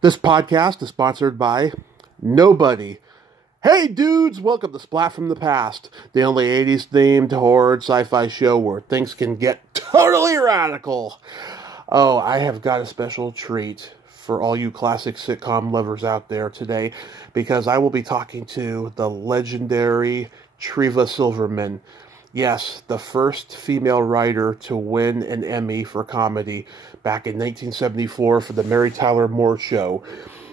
This podcast is sponsored by nobody. Hey dudes, welcome to Splat from the Past, the only 80s themed horror sci-fi show where things can get totally radical. Oh, I have got a special treat for all you classic sitcom lovers out there today, because I will be talking to the legendary Treva Silverman. Yes, the first female writer to win an Emmy for comedy back in 1974 for the Mary Tyler Moore Show.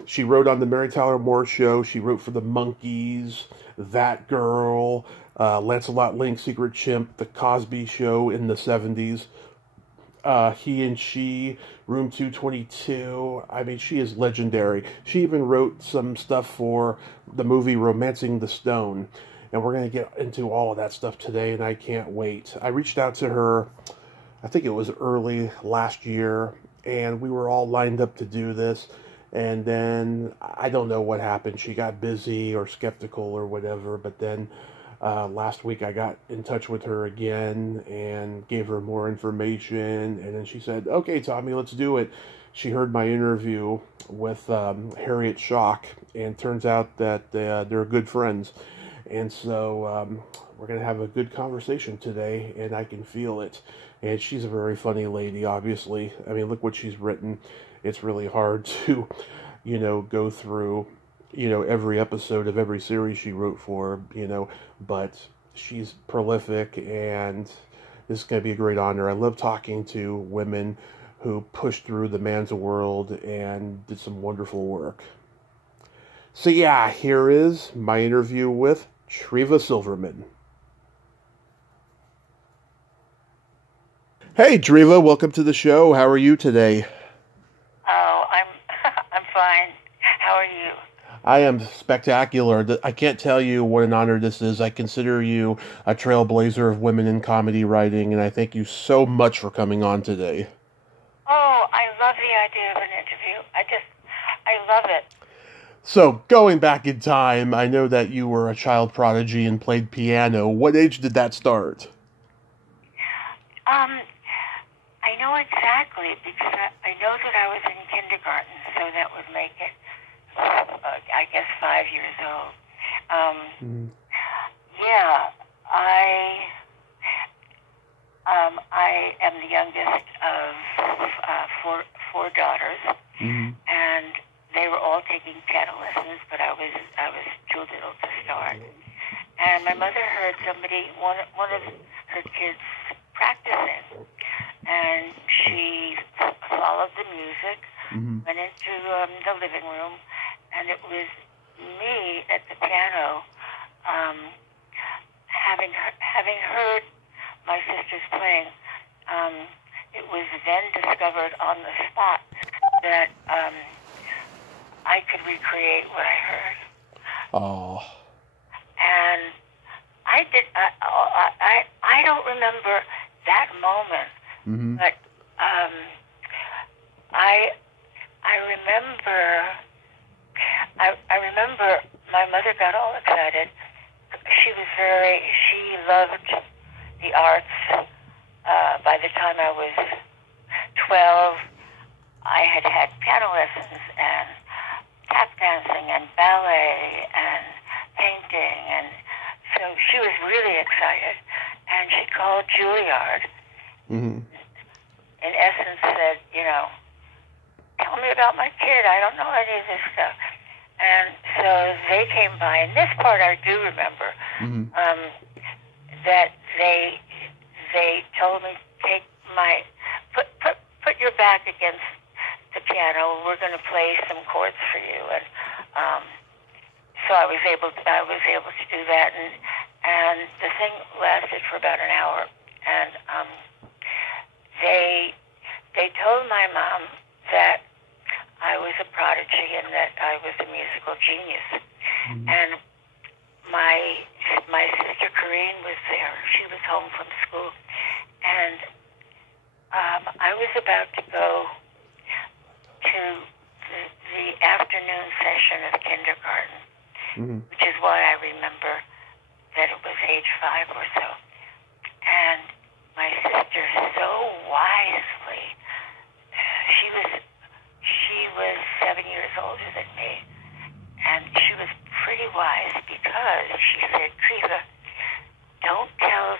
She wrote on the Mary Tyler Moore Show. She wrote for the Monkees, That Girl, Lancelot Link, Secret Chimp, The Cosby Show in the 70s. He and She, Room 222. I mean, she is legendary. She even wrote some stuff for the movie Romancing the Stone. And we're going to get into all of that stuff today, and I can't wait. I reached out to her, I think it was early last year, and we were all lined up to do this. And then, I don't know what happened. She got busy or skeptical or whatever. But then, last week I got in touch with her again and gave her more information. And then she said, okay, Tommy, let's do it. She heard my interview with Harriet Schock, and turns out that they're good friends. And so we're going to have a good conversation today, and I can feel it. And she's a very funny lady, obviously. I mean, look what she's written. It's really hard to, go through, every episode of every series she wrote for, but she's prolific, and this is going to be a great honor. I love talking to women who pushed through the man's world and did some wonderful work. So yeah, here is my interview with Treva Silverman. Hey, Treva, welcome to the show. How are you today? Oh, I'm fine. How are you? I am spectacular. I can't tell you what an honor this is. I consider you a trailblazer of women in comedy writing, and I thank you so much for coming on today. Oh, I love the idea of an interview. I love it. So, going back in time, I know that you were a child prodigy and played piano. What age did that start? I know exactly, because I know that I was in kindergarten, so that would make it, I guess, 5 years old. Yeah, I am the youngest of four daughters, and they were all taking piano lessons, but I was too little to start. And my mother heard one of her kids practicing, and she followed the music, went into the living room, and it was me at the piano, having heard my sisters playing. It was then discovered on the spot that I could recreate what I heard. Oh. And I don't remember that moment, but I remember my mother got all excited. She loved the arts. By the time I was 12, I had piano lessons and tap dancing and ballet and painting, and so she was really excited, and she called Juilliard. In essence said, tell me about my kid, I don't know any of this stuff. And so they came by, and this part I do remember, that they told me, put your back against the piano, we're going to play some chords for you. And so I was able to do that, and the thing lasted for about an hour. And they told my mom that I was a prodigy and that I was a musical genius. And my sister Corinne was there. She was home from school, and I was about to go to the afternoon session of kindergarten, which is why I remember that it was age 5 or so. And my sister so wisely, she was 7 years older than me. And she was pretty wise because she said, Treva, don't tell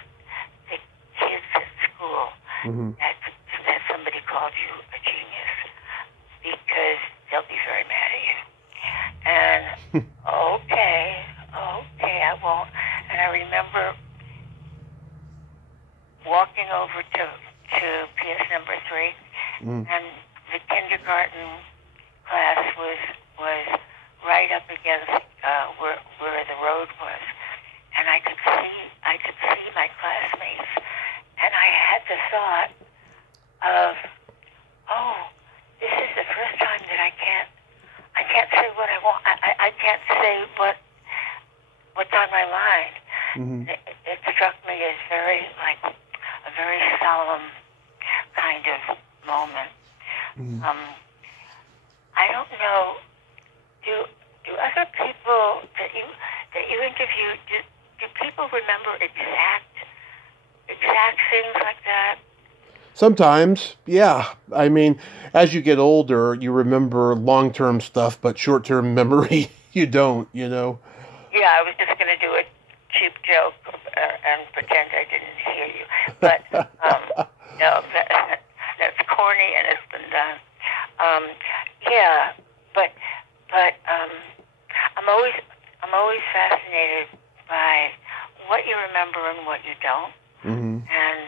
the kids at school that somebody called you a genius because they'll be very mad at you. And okay, I won't. And I remember walking over to PS number 3, and the kindergarten class was right up against where the road was, and I could see my classmates, and I had the thought of, oh, this is the first time that I can't say what I want. I can't say what's on my mind. It struck me as a very solemn kind of moment. I don't know. Do other people that you interviewed, do people remember exact things like that? Sometimes, yeah. I mean, as you get older, you remember long-term stuff, but short-term memory, you don't, you know. Yeah, I was just going to do a cheap joke and pretend I didn't hear you. But, no, that's corny and it's been done. Yeah, but I'm always fascinated by what you remember and what you don't. And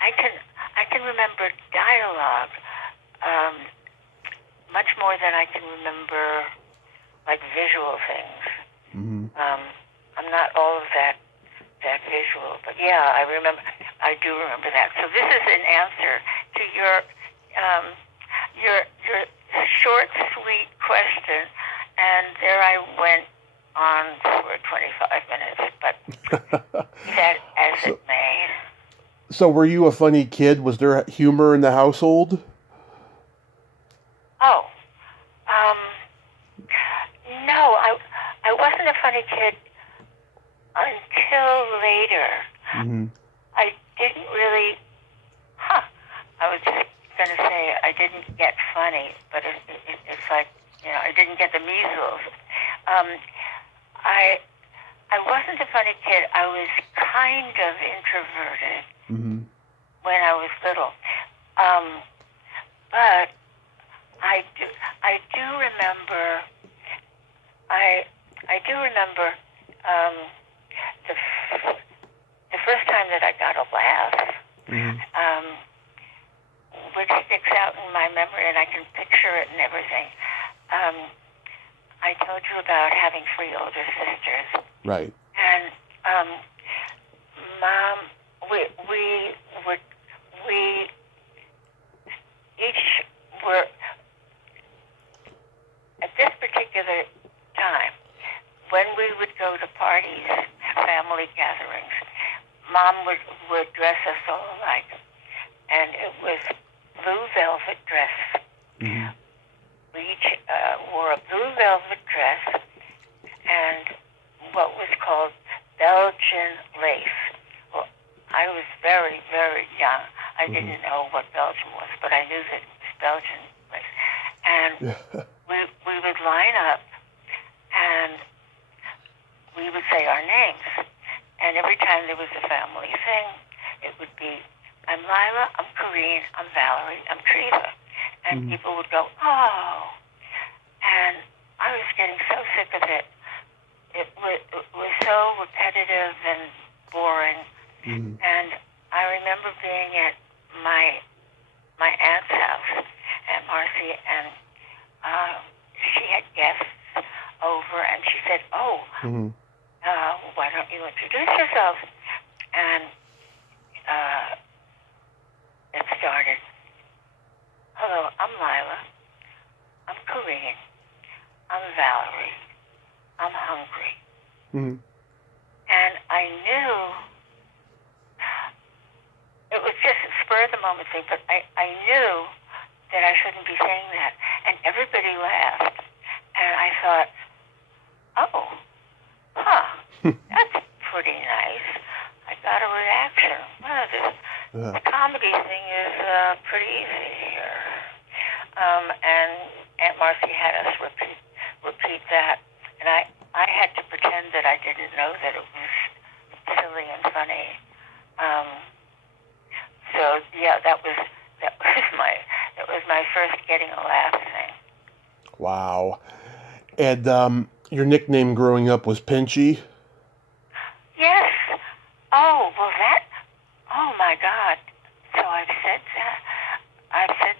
I can remember dialogue much more than I can remember like visual things. I'm not all of that visual, but yeah, I do remember that. So this is an answer to your short, sweet question, and there I went on for 25 minutes, but that as it may. So were you a funny kid? Was there humor in the household? Oh, no, I wasn't a funny kid until later. I didn't really, I was just going to say I didn't get funny, but it's like, you know, I didn't get the measles. I wasn't a funny kid. I was kind of introverted when I was little. But I do remember the first time that I got a laugh, which sticks out in my memory, and I can picture it and everything. I told you about having 3 older sisters. Right. And Mom, we each were at this particular time when we would go to parties, family gatherings. Mom would dress us all alike, and it was blue velvet dress. We each wore a blue velvet dress and what was called Belgian lace. Well, I was very, very young. I didn't know what Belgium was, but I knew that it was Belgian lace. And we would line up and we would say our names. And every time there was a family thing, it would be, I'm Lila, I'm Corrine, I'm Valerie, I'm Treva. And people would go, oh. And I was getting so sick of it. It was so repetitive and boring. And I remember being at my aunt's house, Aunt Marcy, and she had guests over, and she said, oh, why don't you introduce yourself? And it started, hello, I'm Lila, I'm Corrine, I'm Valerie, I'm hungry. And I knew, it was just a spur of the moment thing, but I knew that I shouldn't be saying that. And everybody laughed. And I thought, oh, that's pretty nice. I got a reaction. Well, the comedy thing is pretty easy here. and Aunt Marcy had us repeat that, and I had to pretend that I didn't know that it was silly and funny. So yeah, that was my first getting a laugh thing. Wow. And your nickname growing up was Pinchy? Yes. Oh, well oh my God. So I've said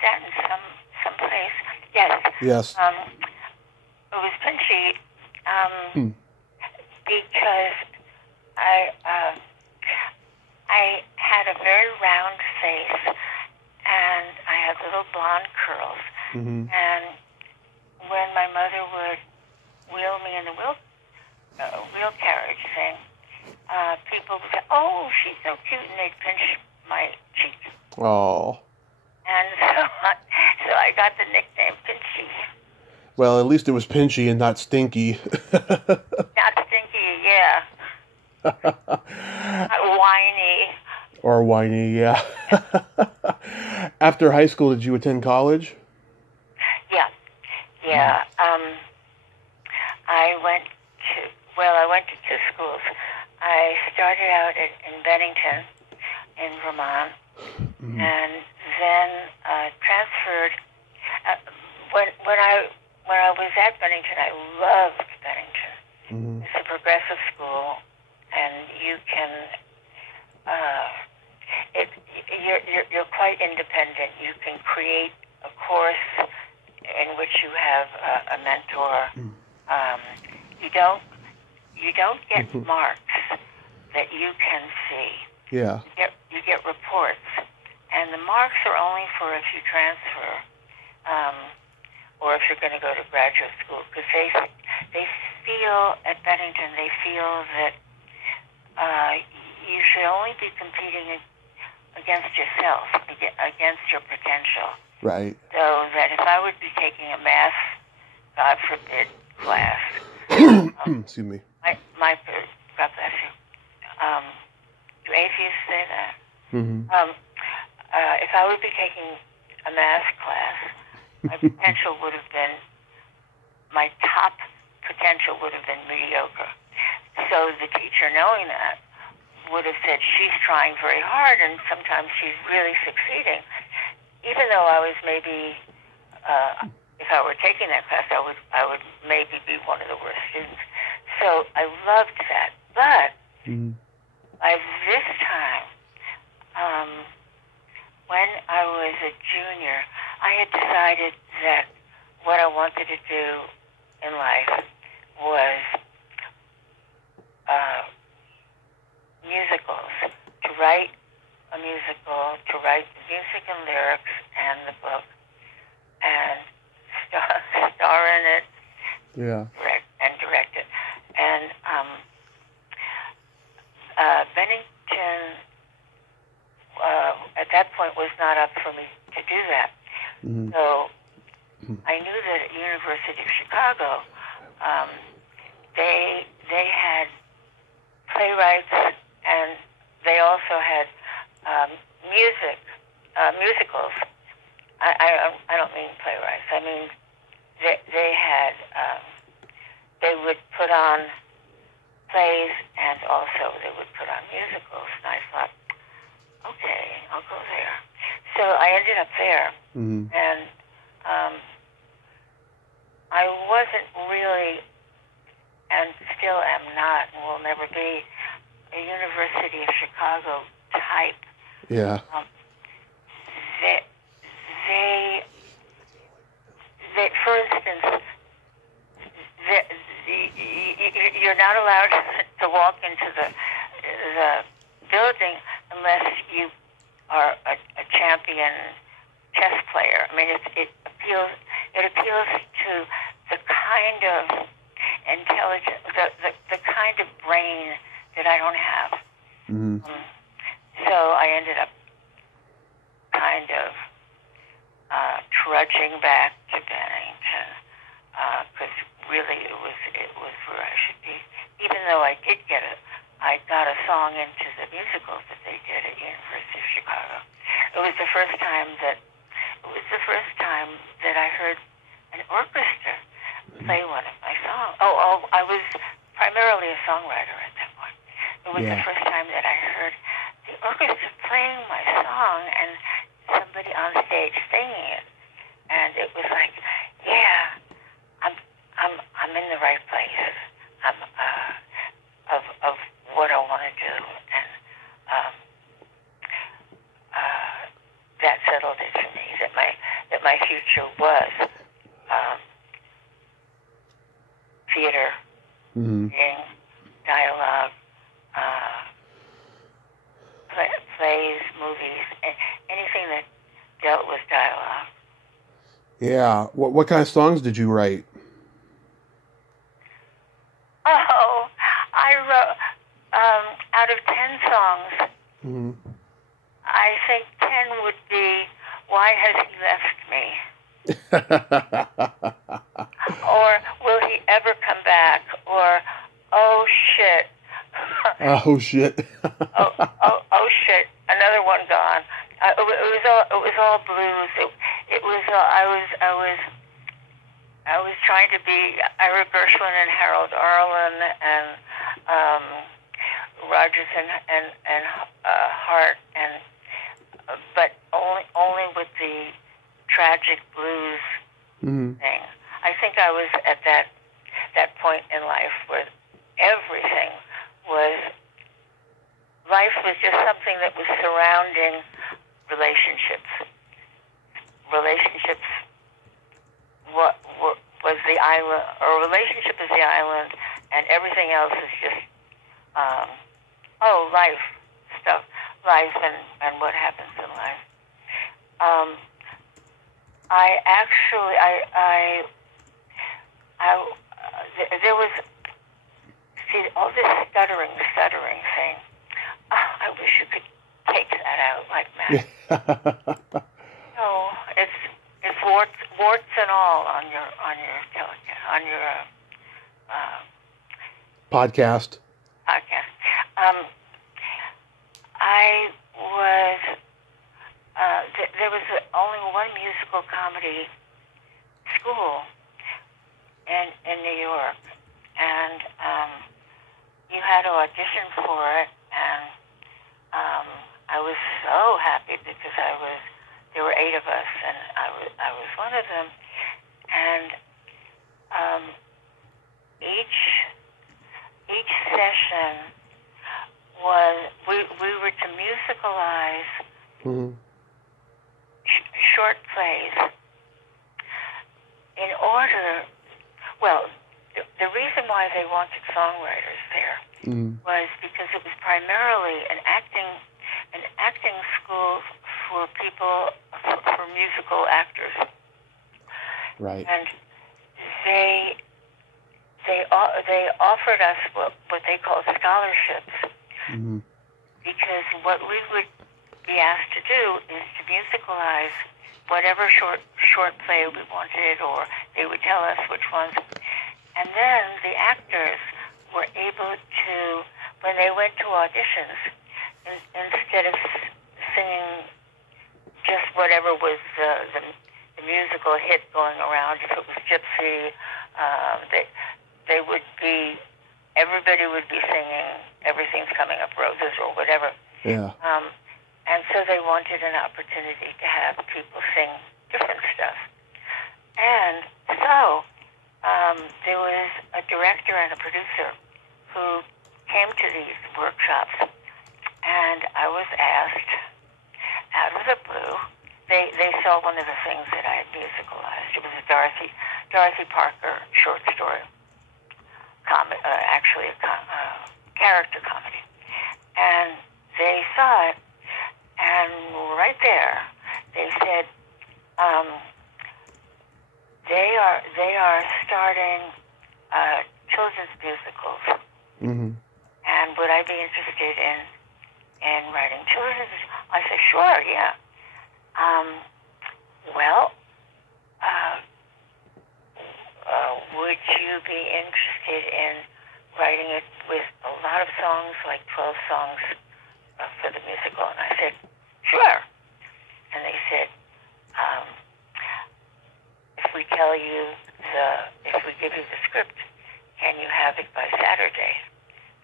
that in some place. Yes. Yes. It was Pinchy, because I had a very round face, and I had little blonde curls. Mm-hmm. And when my mother would wheel me in the wheel carriage thing, people would say, "Oh, she's so cute," and they'd pinch my cheek. Oh. And so I got the nickname Pinchy. Well, at least it was Pinchy and not Stinky. Not Stinky, yeah. Whiny. Or whiny, yeah. After high school, did you attend college? Yeah. I went to two schools. I started out in Bennington, in Vermont, and then transferred. When I was at Bennington, I loved Bennington. It's a progressive school, and you can. You're quite independent. You can create a course in which you have a mentor. You don't get marks that you can see. Yeah. You get reports, and the marks are only for if you transfer, or if you're going to go to graduate school. Because they feel at Bennington, they feel that you should only be competing against yourself, against your potential. Right. So that if I would be taking a math, God forbid, class. Excuse me. My God bless you. Do atheists say that? Mm-hmm. If I would be taking a math class, my top potential would have been mediocre. So the teacher, knowing that, would have said, she's trying very hard, and sometimes she's really succeeding. Even though I was maybe, if I were taking that class, I would maybe be one of the worst students. So I loved that. But by this time, when I was a junior, I had decided that what I wanted to do in life was musicals, to write a musical, to write the music and lyrics and the book, and star in it, direct it. And Bennington, at that point, was not up for me to do that. So I knew that at University of Chicago, they had playwrights, and they also had musicals. I don't mean playwrights. I mean they had they would put on plays, and also they would put on musicals. And I thought, okay, I'll go there. So I ended up there, and I wasn't really, and still am not, and will never be, a University of Chicago type. Yeah. They, for instance, you're not allowed to walk into the building unless you are a champion chess player. I mean, it appeals to the kind of intelligence, the kind of brain that I don't have. So I ended up kind of trudging back to Bennington, because really it was where I should be. Even though I got a song into the musicals that they did at University of Chicago. It was the first time that was the first time that I heard an orchestra play one of my songs. I was primarily a songwriter at that point. It was the first time that I heard the orchestra playing my song and somebody on stage singing it, and it was like, yeah, I'm in the right place. I'm of what I want to do, and that settled it for me that my future was theater, reading, dialogue, plays, movies, anything that dealt with dialogue. Yeah. What kind of songs did you write? Oh, I wrote, out of 10 songs, I think 10 would be, Why Has He Left Me? Or, Will He Ever Come Back? Or, Oh Shit. Oh shit. oh shit, another one gone. It was all blues. It was I was trying to be Ira Gershwin and Harold Arlen and Rodgers and Hart, and but only with the tragic blues thing. I think I was at that point in life where everything was. Life was just something that was surrounding relationships. Relationships was the island, or relationship is the island, and everything else is just, life stuff, life and what happens in life. There was, see, all this stuttering thing. I wish you could take that out like that. No, it's warts and all on your podcast. I was there was only one musical comedy school in New York, and you had to audition for it, and I was so happy because there were 8 of us, and I was one of them, and each session was we were to musicalize short plays in order. Well, the reason why they wanted songwriters there was because it was primarily an acting school for people, for musical actors. Right. And they offered us what they called scholarships, because what we would be asked to do is to musicalize whatever short play we wanted, or they would tell us which ones. And then the actors were able to, when they went to auditions, instead of singing just whatever was the musical hit going around, if it was Gypsy, they would be, everybody would be singing Everything's Coming Up Roses or whatever. Yeah. And so they wanted an opportunity to have people sing different stuff. And so there was a director and a producer who came to these workshops, and I was asked, out of the blue, they saw one of the things that I had musicalized. It was a Dorothy Parker short story, actually a character comedy. And they saw it, and right there, they said, they are starting children's musicals, and would I be interested in writing children's? I said, sure, yeah. Would you be interested in writing it with a lot of songs, like 12 songs for the musical? And I said, sure. And they said, the script, can you have it by Saturday?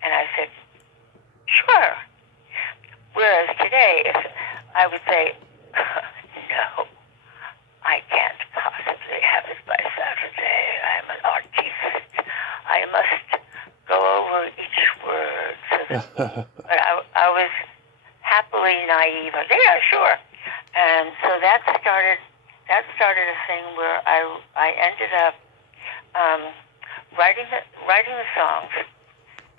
And I said, sure. Whereas today, if I would say, no, I can't possibly have it by Saturday. I'm an artist. I must go over each word. But I was happily naive. I said, yeah, sure. And so that started a thing where I ended up writing the songs, and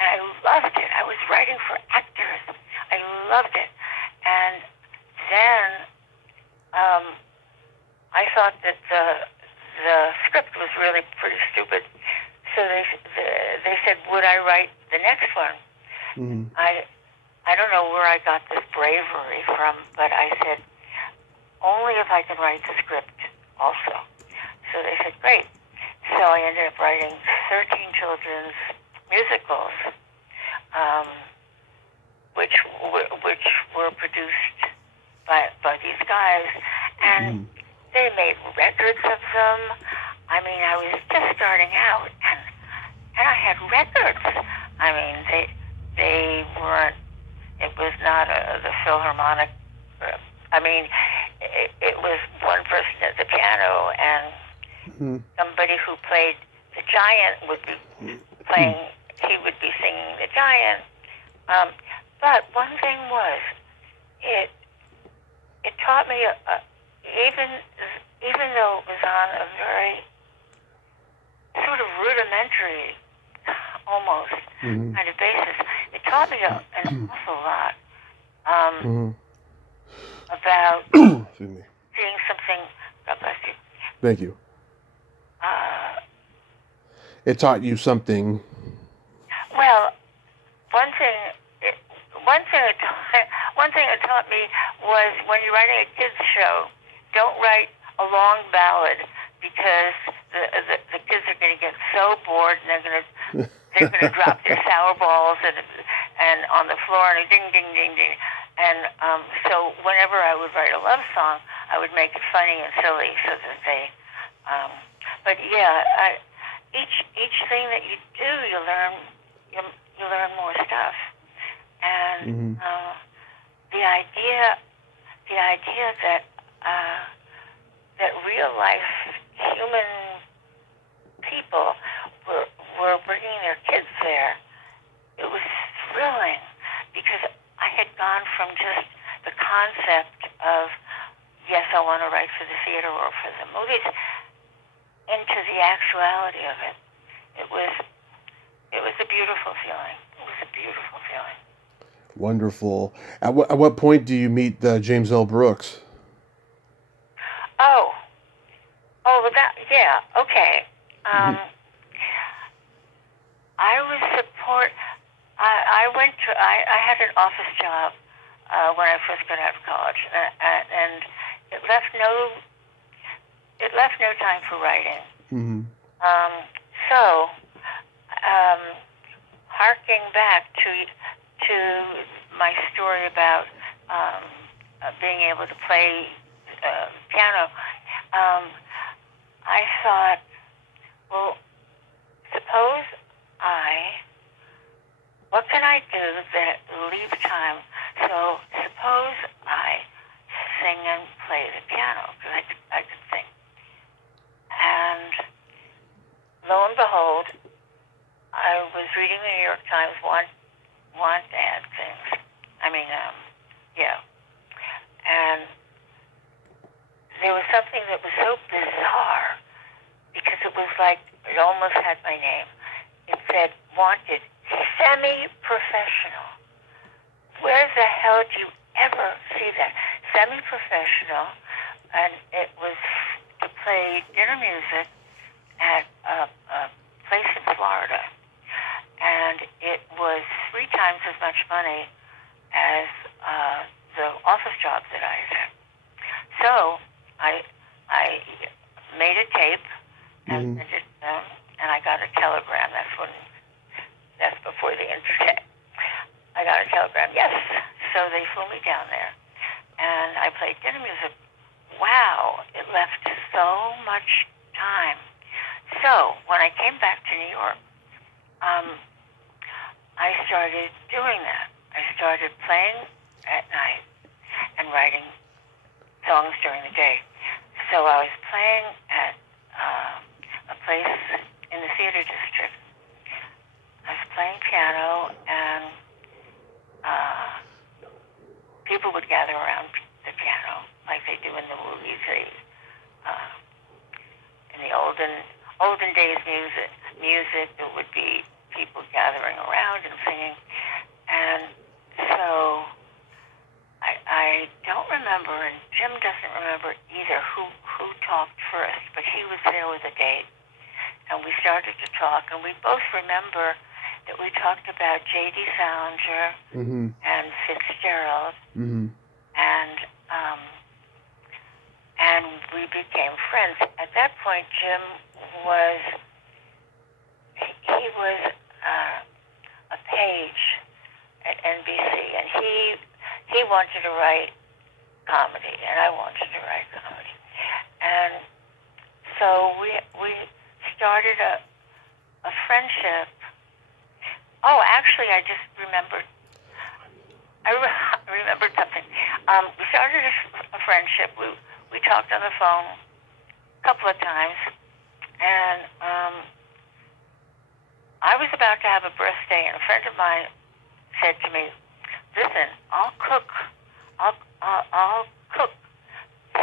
I loved it. I was writing for actors. I loved it. And then I thought that the script was really pretty stupid. So they said, would I write the next one? Mm-hmm. I don't know where I got this bravery from, but I said, only if I can write the script also. So they said, great. So I ended up writing 13 children's musicals, which were produced by these guys, and they made records of them. I mean, I was just starting out, and I had records. I mean, they weren't. It was not the Philharmonic. I mean, it was one person at the piano, and somebody who played the giant would be playing. He would be singing the giant. But one thing was, it taught me, even though it was on a very sort of rudimentary, almost kind of basis, it taught me an awful lot about seeing something. God bless you. Thank you. It taught you something. Well, one thing it taught me was when you're writing a kids show, don't write a long ballad because the kids are going to get so bored and they're going to drop their sour balls and on the floor and ding ding ding ding. And so whenever I would write a love song, I would make it funny and silly so that they. But yeah, each thing that you do, you learn more stuff. And the idea that real life human people were bringing their kids there, it was thrilling because I had gone from just the concept of, yes, I want to write for the theater or for the movies, into the actuality of it. It was a beautiful feeling. It was a beautiful feeling. Wonderful. At what point do you meet James L. Brooks? Okay. I had an office job when I first got out of college, and it left no time for writing. So, harking back to my story about being able to play piano, I thought, well, what can I do that leaves time? So suppose I sing and play the piano, because I could sing. And lo and behold, I was reading the New York Times want ad things. And there was something that was so bizarre because it was like it almost had my name. It said, wanted, semi-professional. Where the hell do you ever see that? Semi-professional, and it was to play dinner music at a place in Florida. And it was 3 times as much money as the office jobs that I had. So I made a tape and sent it to them, and I got a telegram. That's before the internet. I got a telegram, yes. So they flew me down there, and I played dinner music. Wow, it left so much time So when I came back to New York, I started doing that. I started playing at night and writing songs during the day. So I was playing at a place in the theater district. I was playing piano, and people would gather around the piano like they do in the movies. In the olden days music, there would be people gathering around and singing. And so I don't remember, and Jim doesn't remember either who talked first, but he was there with a date. And we started to talk, and we both remember that we talked about J.D. Salinger and Fitzgerald, and we became friends. At that point, Jim was a page at NBC, and he wanted to write comedy, and I wanted to write comedy, and so we started a friendship. Oh, actually, I just remembered. I remembered something. We started a friendship. We talked on the phone a couple of times, and I was about to have a birthday, and a friend of mine said to me, "Listen, I'll cook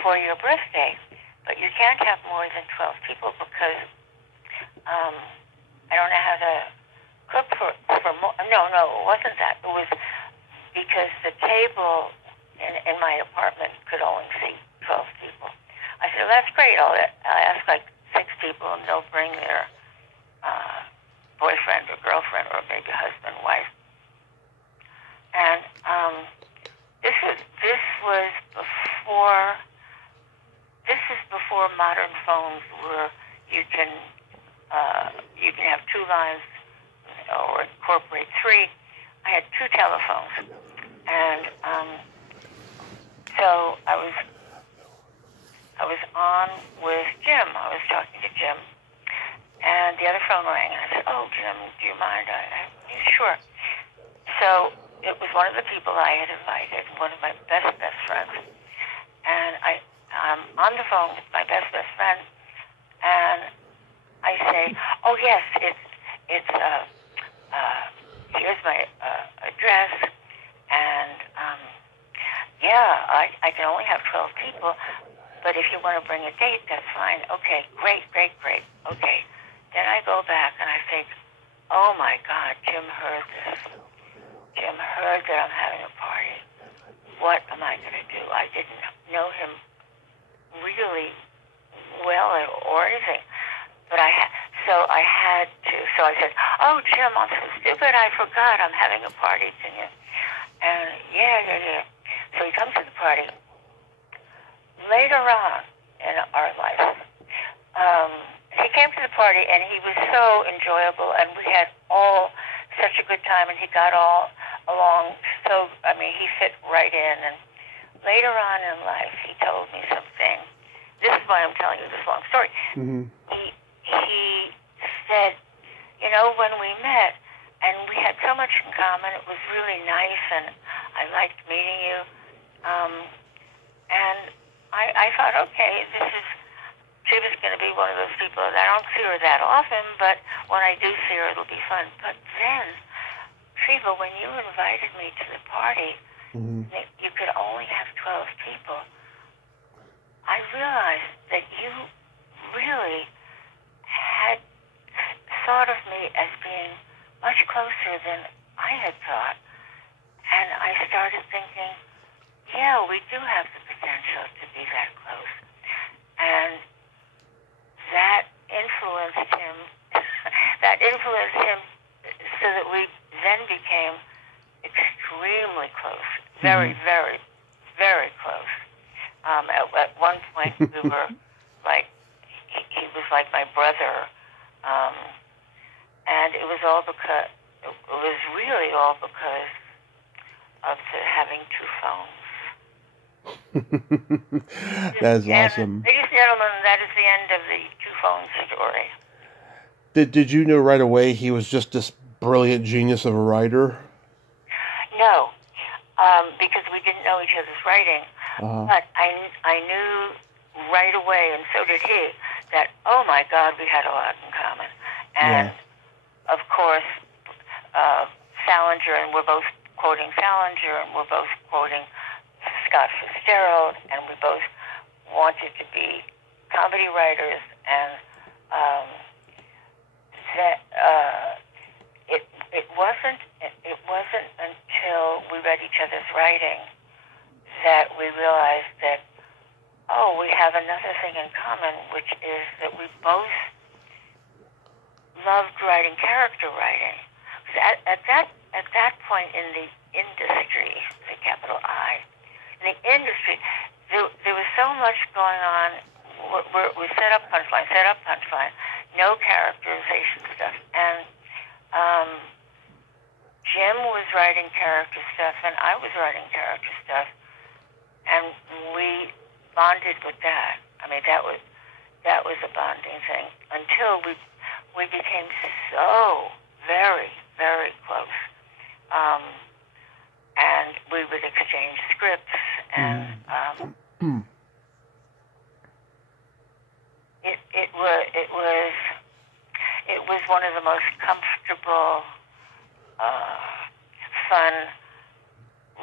for your birthday, but you can't have more than 12 people because I don't know how to cook for more." No, it wasn't that. It was because the table in my apartment could only seat 12 people. I said, "Well, that's great. I'll ask like 6 people, and they'll bring their boyfriend or girlfriend or maybe husband, wife." And this is before modern phones where you can have 2 lines or incorporate 3. I had 2 telephones, and so I was on with Jim. I was talking to Jim, and the other phone rang, and I said, "Oh, Jim, do you mind?" Sure. So it was one of the people I had invited, one of my best friends, and I'm on the phone with my best friend, and I say, "Oh yes, it's here's my address, and yeah, I can only have 12 people, but if you want to bring a date, that's fine." "Okay, great. Okay." Then I go back and I think, "Oh my God, Jim heard this. Jim heard that I'm having a party. What am I going to do?" I didn't know him really well or anything, but so I said, "Oh, Jim, I'm so stupid. I forgot I'm having a party, can you?" And yeah. So he comes to the party. Later on in our life, he came to the party, and he was so enjoyable, and we had all such a good time, and he got all along. So, he fit right in. And later on in life, he told me something. This is why I'm telling you this long story. He said, when we met, and we had so much in common, it was really nice, and I liked meeting you. And I thought, okay, Treva's going to be one of those people that I don't see her that often, but when I do see her, it'll be fun. But then, Treva, when you invited me to the party, you could only have 12 people. I realized that you really had thought of me as being much closer than I had thought. And I started thinking, yeah, we do have the potential to be that close. And that influenced him so that we then became extremely close, very, very, very close. At one point, we were like, he was like my brother, and it was really all because of having 2 phones. That is awesome. Ladies and gentlemen, that is the end of the 2 phone story. Did you know right away he was just this brilliant genius of a writer? No, because we didn't know each other's writing. But I knew right away, and so did he, that, oh my God, we had a lot in common. And, of course, Salinger, and we're both quoting Salinger, and we're both quoting Scott Fitzgerald, and we both wanted to be comedy writers, and it wasn't until we read each other's writing that we realized that, oh, we have another thing in common, which is that we both loved writing character writing. At that point in the industry, the capital I, in the industry, there was so much going on. We set up punchline, no characterization stuff, and Jim was writing character stuff, and I was writing character stuff, and we bonded with that. I mean, that was a bonding thing until we became so very, very close, and we would exchange scripts, and it was one of the most comfortable, fun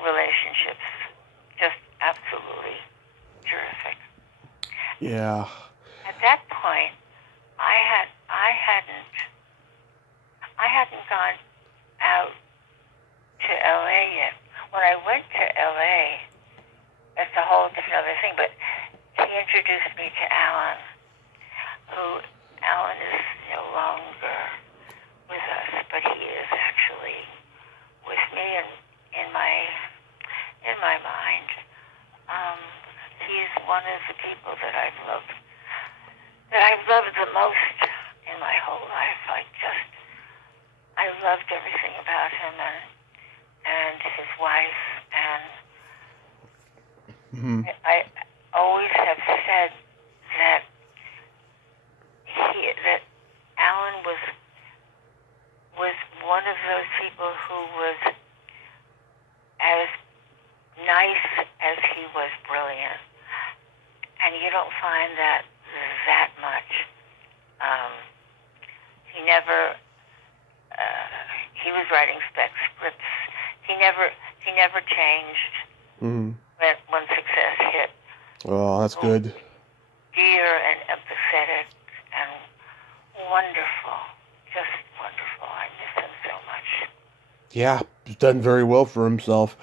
relationships. Just absolutely terrific. Yeah. At that point, I hadn't gone out to LA yet. When I went to LA, that's a whole different other thing, but he introduced me to Alan, who Alan is no longer with us, but he is actually with me in my mind. He's one of the people that I've loved the most in my whole life. I loved everything about him and his wife, and I always have said that that Alan was one of those people who was as nice as he was brilliant, and you don't find that much. He was writing spec scripts. He never changed when success hit. Oh, that's good. Dear and empathetic and wonderful, just wonderful. I miss him so much. Yeah, he's done very well for himself.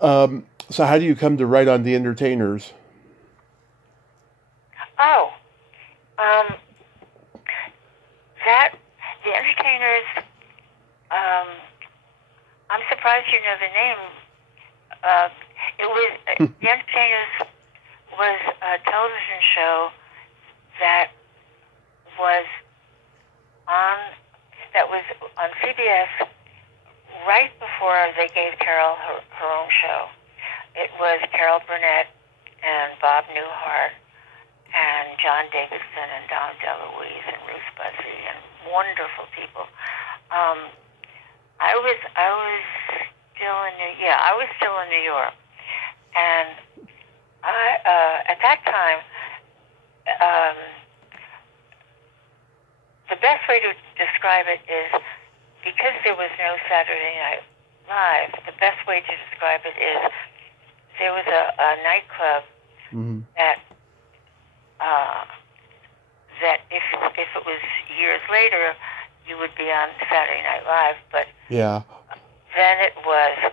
So how do you come to write on The Entertainers? Oh, The Entertainers, I'm surprised you know the name. The Entertainers was a television show that was on CBS right before they gave Carol her own show. It was Carol Burnett and Bob Newhart and John Davidson and Don DeLuise and Ruth Buzzy and wonderful people. I was still in New York, and at that time, the best way to describe it is, because there was no Saturday Night Live, the best way to describe it is there was a nightclub that if it was years later, you would be on Saturday Night Live, but then it was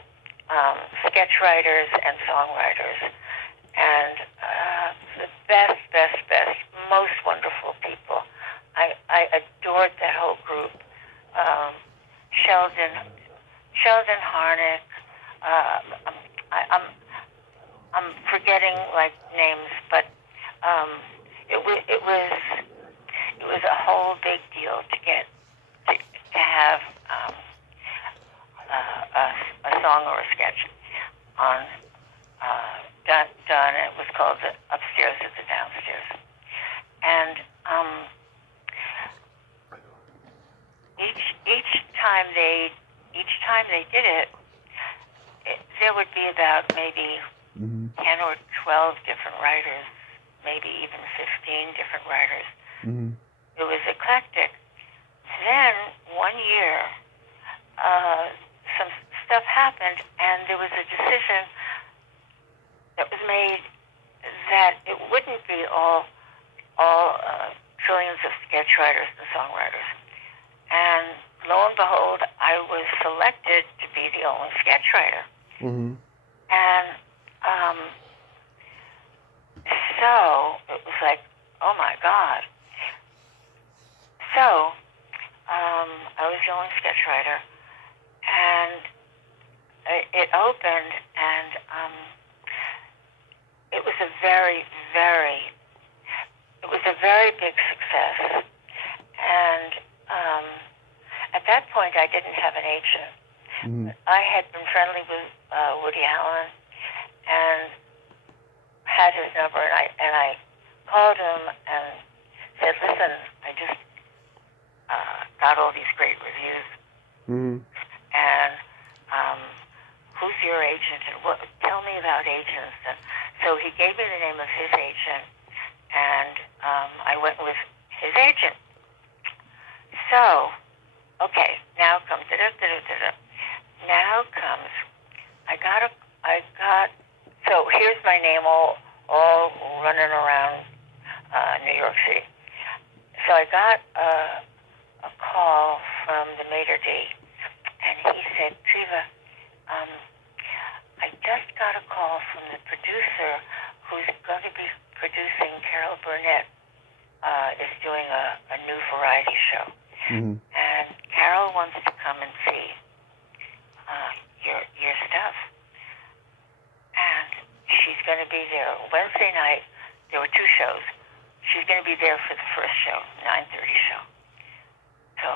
sketch writers and songwriters, and the best, most wonderful people. I adored that whole group. Sheldon Harnick. I'm forgetting names, but it was a whole big deal to have a song or a sketch on done. It was called the Upstairs at the Downstairs, and each time they did it, there would be about maybe 10 or 12 different writers, maybe even 15 different writers. It was eclectic. Then, one year, some stuff happened, and there was a decision that was made that it wouldn't be all trillions of sketch writers and songwriters. And lo and behold, I was selected to be the only sketch writer. And so it was like, oh my God. So I was the only sketch writer, and it opened, and it was a very big success. And at that point, I didn't have an agent. I had been friendly with Woody Allen and had his number, and I called him and said, listen, I just got all these great reviews, and who's your agent, and tell me about agents. And so he gave me the name of his agent, and I went with his agent. So, okay, now comes so here's my name all running around New York City. So I got a call from the maitre d', and he said, Treva, I just got a call from the producer who's going to be producing Carol Burnett, is doing a new variety show. And Carol wants to come and see your stuff. And she's going to be there Wednesday night. There were 2 shows. She's going to be there for the first show, 9:30 show. So,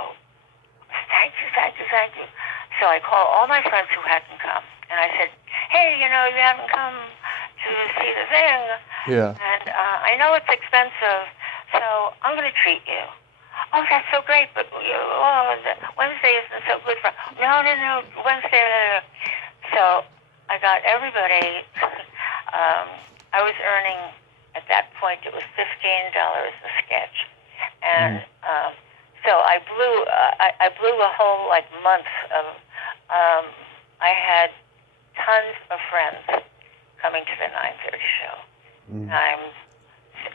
thank you. So I called all my friends who hadn't come, and I said, hey, you haven't come to see the thing. Yeah. And I know it's expensive, so I'm going to treat you. Oh, that's so great, but Wednesday isn't so good for... No, Wednesday... So I got everybody... I was earning, at that point, it was $15 a sketch. And so I blew a whole, month of... I had tons of friends coming to the 9:30 show.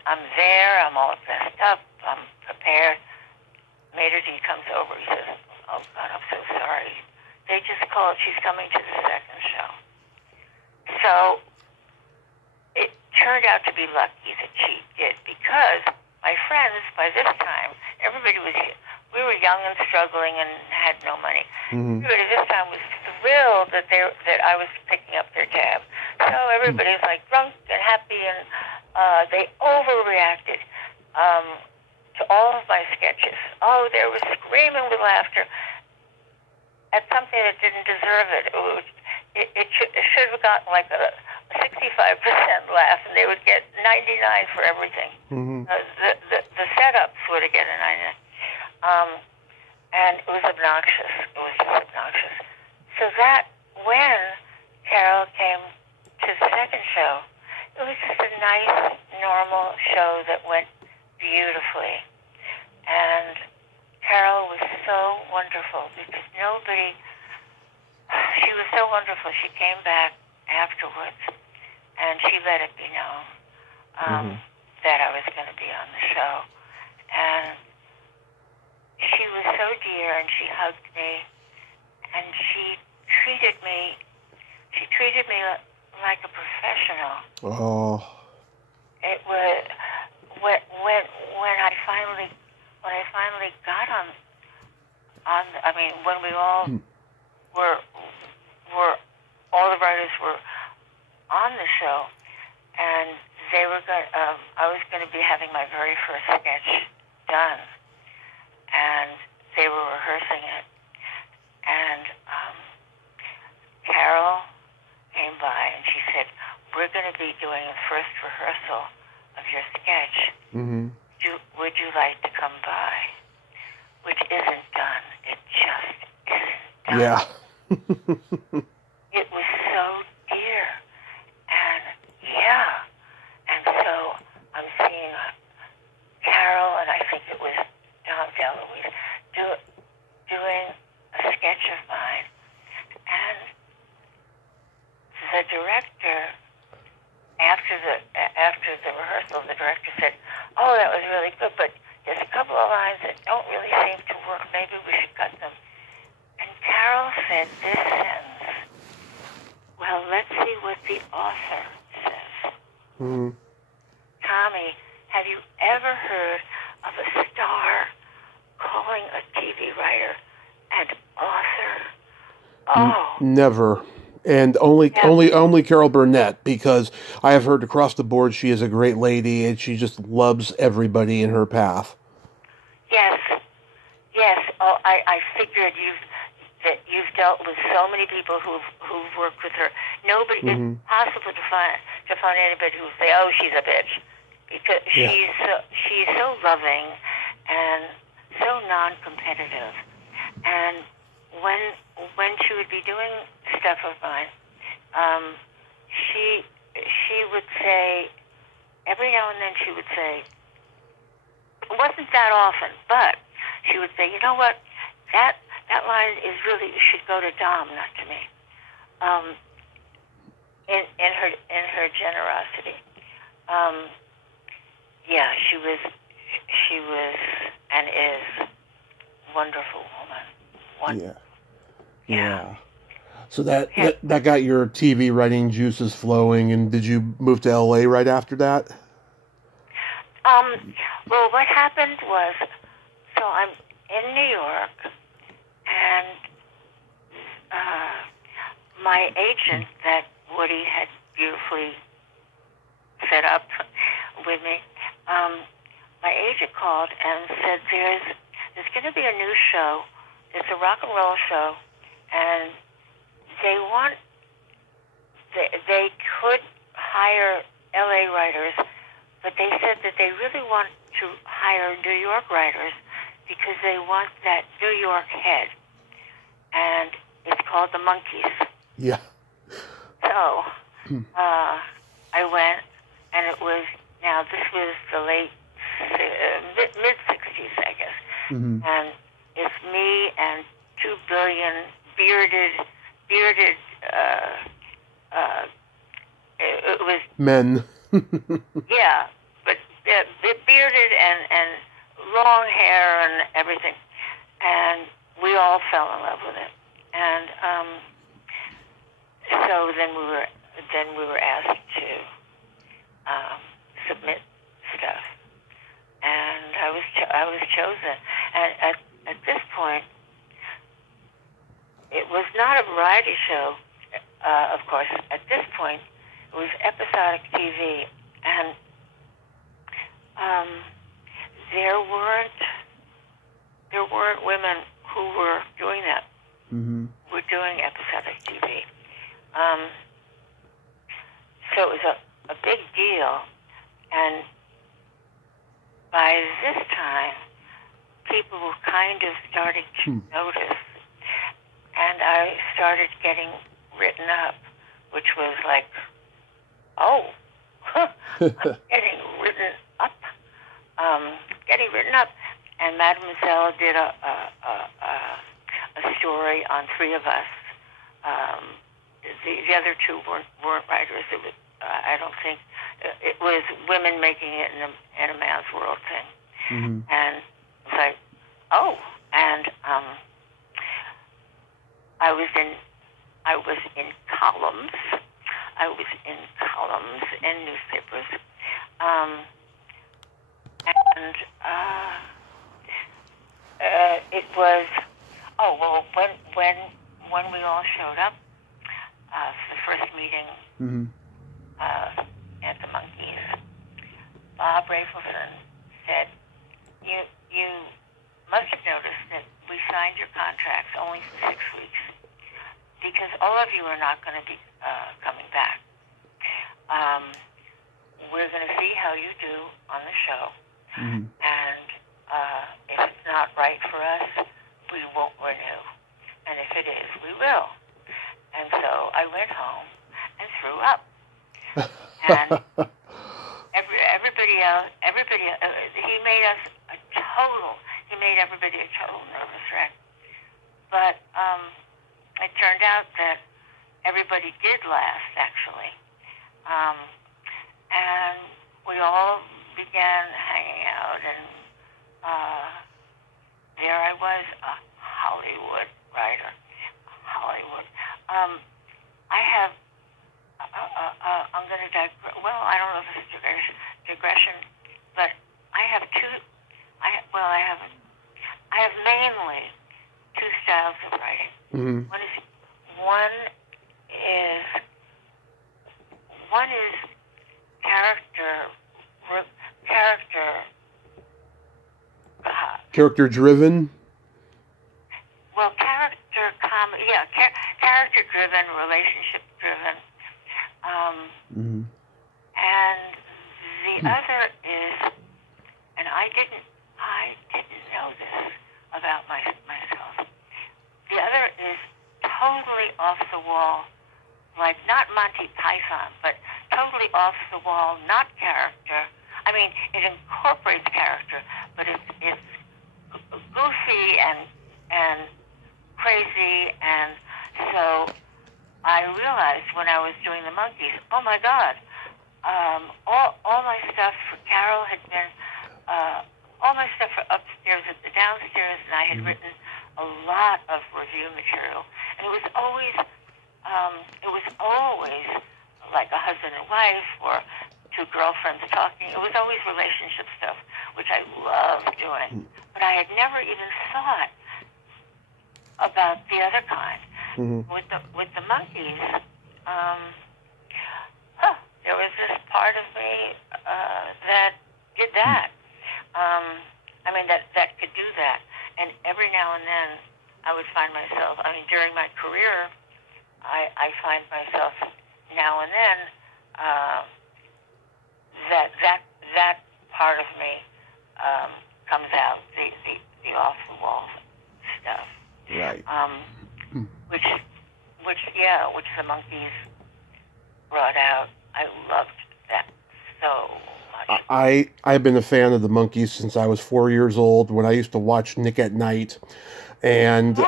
I'm there, I'm all dressed up, I'm prepared. Maitre d' comes over, he says, oh God, I'm so sorry. They just called, she's coming to the second show. So it turned out to be lucky that she did, because my friends, by this time, we were young and struggling and had no money. Everybody this time was thrilled that I was picking up their tab. So everybody was drunk and happy, and they overreacted to all of my sketches. Oh, they were screaming with laughter at something that didn't deserve it. It should have gotten a 65% laugh, and they would get 99 for everything. The setups would have gotten a 99. And it was obnoxious. It was just obnoxious. So that, when Carol came to the second show, it was just a nice, normal show that went beautifully. And Carol was so wonderful, because she was so wonderful. She came back afterwards, and she let it be known that I was going to be on the show. And she was so dear, and she hugged me, and she treated me like a professional. Oh. It was when I finally got on when we all were all the writers were on the show, and they were I was going to be having my very first sketch done, and they were rehearsing it, and Carol came by and she said, we're going to be doing the first rehearsal of your sketch. Would you like to come by? Which isn't done. It just isn't. Yeah. It was so dear. And yeah. And so I'm seeing Carol, and I think it was Tom DeLuise, doing a sketch of mine. And the director, after the rehearsal, the director said, "Oh, that was really good, but there's a couple of lines that don't really seem to work. Maybe we should cut them." And Carol said this sentence, "Well, let's see what the author says." Mm-hmm. Tommy, have you ever heard of a star calling a TV writer an author? Oh, Never. And only Carol Burnett, because I have heard across the board she is a great lady and she just loves everybody in her path. yes. Oh, I figured you've dealt with so many people who've worked with her. Nobody, it's impossible to find anybody who will say, "Oh, she's a bitch," because she's so loving and so non-competitive. And when she would be doing stuff of mine, she would say, every now and then she would say, it wasn't that often, but she would say, "You know what, that line is really, should go to Dom, not to me." In her generosity. Yeah, she was and is a wonderful woman. Yeah. So that got your TV writing juices flowing, and did you move to LA right after that? Well, what happened was, so I'm in New York, and my agent that Woody had beautifully set up with me, my agent called and said, there's going to be a new show. It's a rock and roll show, and they could hire LA writers, but they said that they really want to hire New York writers because they want that New York head, and it's called the Monkees. Yeah. So I went, and it was, now this was the late mid-60s, I guess, and it's me and 2 billion bearded it was men. yeah, but bearded and long hair and everything, and we all fell in love with it. And so then we were asked to submit stuff, and I was chosen. And at this point, it was not a variety show, of course. At this point, it was episodic TV, and there weren't women who were doing that. Were doing episodic TV. So it was a big deal, and by this time, people were kind of starting to notice, and I started getting written up, which was like, oh, I'm getting written up. And Mademoiselle did a story on 3 of us. The other 2 weren't writers. It was, I don't think, it was women making it in a man's world thing. And it's like, oh, and I was in columns. I was in columns in newspapers, and it was, oh well, when we all showed up for the first meeting at the Monkees, Bob Rafelson said, "You must have noticed that we signed your contracts only for 6 weeks, because all of you are not going to be coming back. We're going to see how you do on the show, and if it's not right for us, we won't renew. And if it is, we will. And so I went home and threw up. And everybody else, he made everybody a total nervous wreck. But it turned out that everybody did last, actually. And we all began hanging out, and there I was, a Hollywood writer. Hollywood. I have, I'm going to digress. Well, I don't know if it's digression, but I have mainly two styles of writing. Mm-hmm. One is character driven. Well, character driven, relationship driven, Mm-hmm. and the other is, and I didn't know this about myself. The other is totally off the wall, like not Monty Python, but totally off the wall, not character. I mean, it incorporates character, but it's goofy and crazy, and so I realized when I was doing the Monkees, oh my God, all my stuff for Carol had been, all my stuff for upstairs and the downstairs, and I had written a lot of review material, and it was always like a husband and wife or two girlfriends talking. It was always relationship stuff, which I love doing, but I had never even thought about the other kind. Mm-hmm. With the Monkees, there was this part of me that did that. I mean, that could do that. And every now and then, I would find myself. I mean, during my career, I find myself now and then that part of me comes out. The off the wall stuff. Right. Which the Monkees brought out. I loved that so much. I've been a fan of the Monkees since I was 4 years old, when I used to watch Nick at Night, and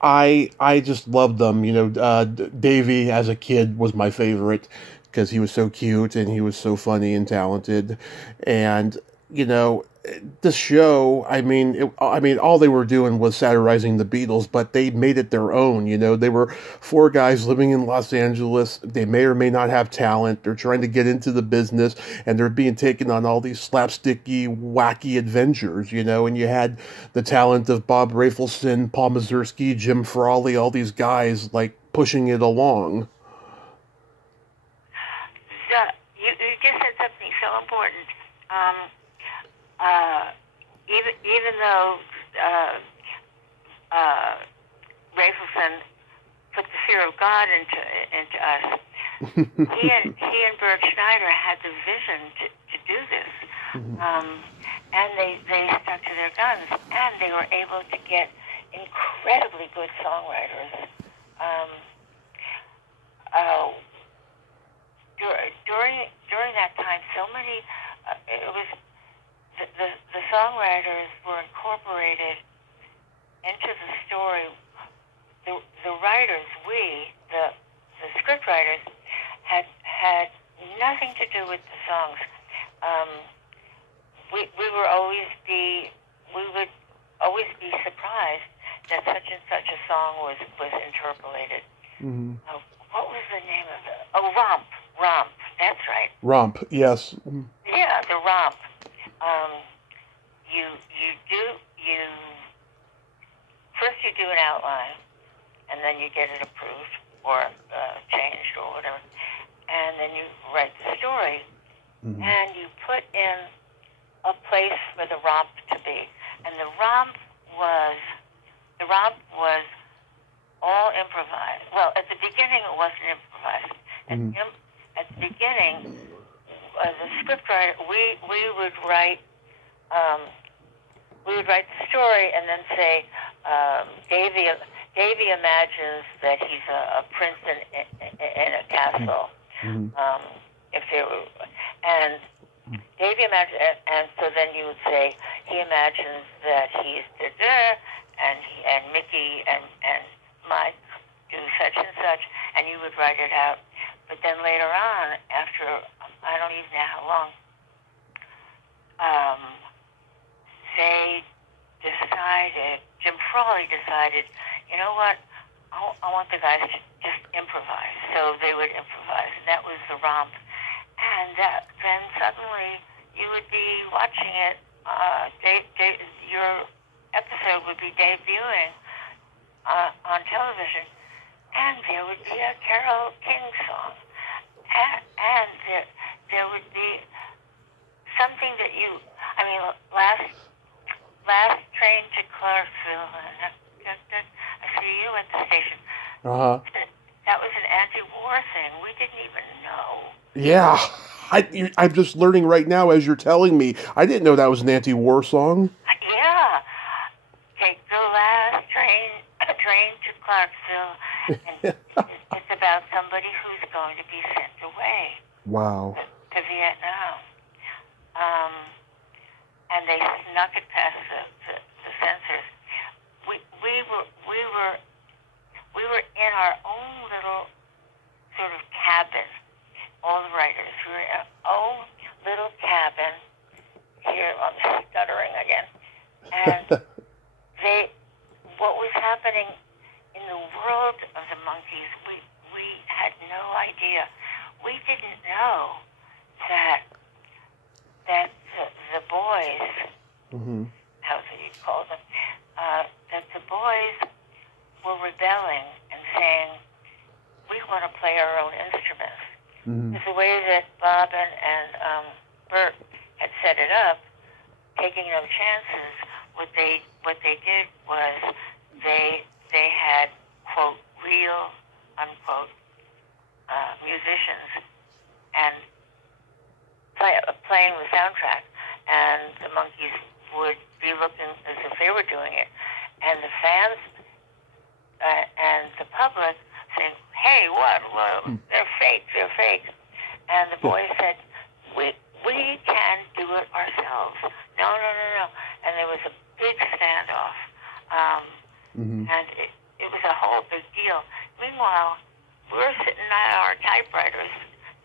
I just loved them. You know, Davey as a kid was my favorite because he was so cute and he was so funny and talented, and you know, the show, I mean, all they were doing was satirizing the Beatles, but they made it their own. You know, they were four guys living in Los Angeles. They may or may not have talent. They're trying to get into the business, and they're being taken on all these slapsticky, wacky adventures, you know, and you had the talent of Bob Rafelson, Paul Mazursky, Jim Frawley, all these guys, like, pushing it along. You just said something so important. Even though Rafelson put the fear of God into us, he and Bert Schneider had the vision to do this, and they stuck to their guns, and they were able to get incredibly good songwriters. During that time, so many it was. The songwriters were incorporated into the story. The writers, the script writers, had nothing to do with the songs. We would always be surprised that such and such a song was interpolated. Mm-hmm. What was the name of it? Oh, Romp. That's right. Romp, yes. Yeah, the Romp. First you do an outline, and then you get it approved or changed or whatever, and then you write the story, and you put in a place for the romp to be, and the romp was all improvised. Well, at the beginning it wasn't improvised. At the beginning, the scriptwriter, we would write the story and then say, Davy imagines that he's a prince in a castle. If there were, and Davy imagines, and so then you would say he imagines that he's and Mickey and Mike do such and such, and you would write it out. But then later on, after I don't even know how long, Jim Frawley decided, you know what, I want the guys to just improvise. So they would improvise, and that was the romp. And then suddenly you would be watching it, your episode would be debuting on television, and there would be a Carole King song. And there would be something that last train to Clarksville, I see you at the station. That was an anti-war thing. We didn't even know. Yeah. I'm just learning right now as you're telling me. I didn't know that was an anti-war song. Yeah. Take the last train to Clarksville. And it's about somebody who's going to be sent away. Wow. To Vietnam. And they snuck it past the censors. We were in our own little sort of cabin. All the writers were in our own little cabin. Here, I'm stuttering again. And what was happening in the world of the Monkees, we had no idea. We didn't know that the boys, how do you call them, that the boys were rebelling and saying, we want to play our own instruments. Because the way that Bob and Bert had set it up, taking no chances, what they did was they had, quote, real, unquote, musicians and playing the soundtrack, and the Monkees would be looking as if they were doing it, and the fans and the public saying, hey, what? They're fake. And the boys said, we can do it ourselves. No. And there was a big standoff. And it was a whole big deal. Meanwhile, we're sitting at our typewriters.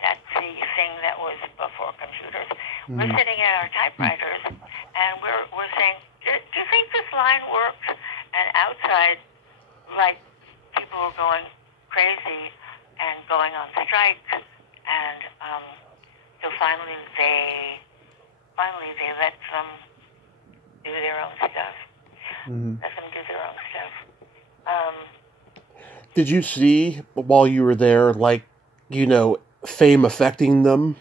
That's the thing that was before computers. We're sitting at our typewriters, and we're saying, do you think this line works? And outside, like, people were going crazy and going on strike, and so finally they let them do their own stuff. Let them do their own stuff. Did you see, while you were there, like, fame affecting them?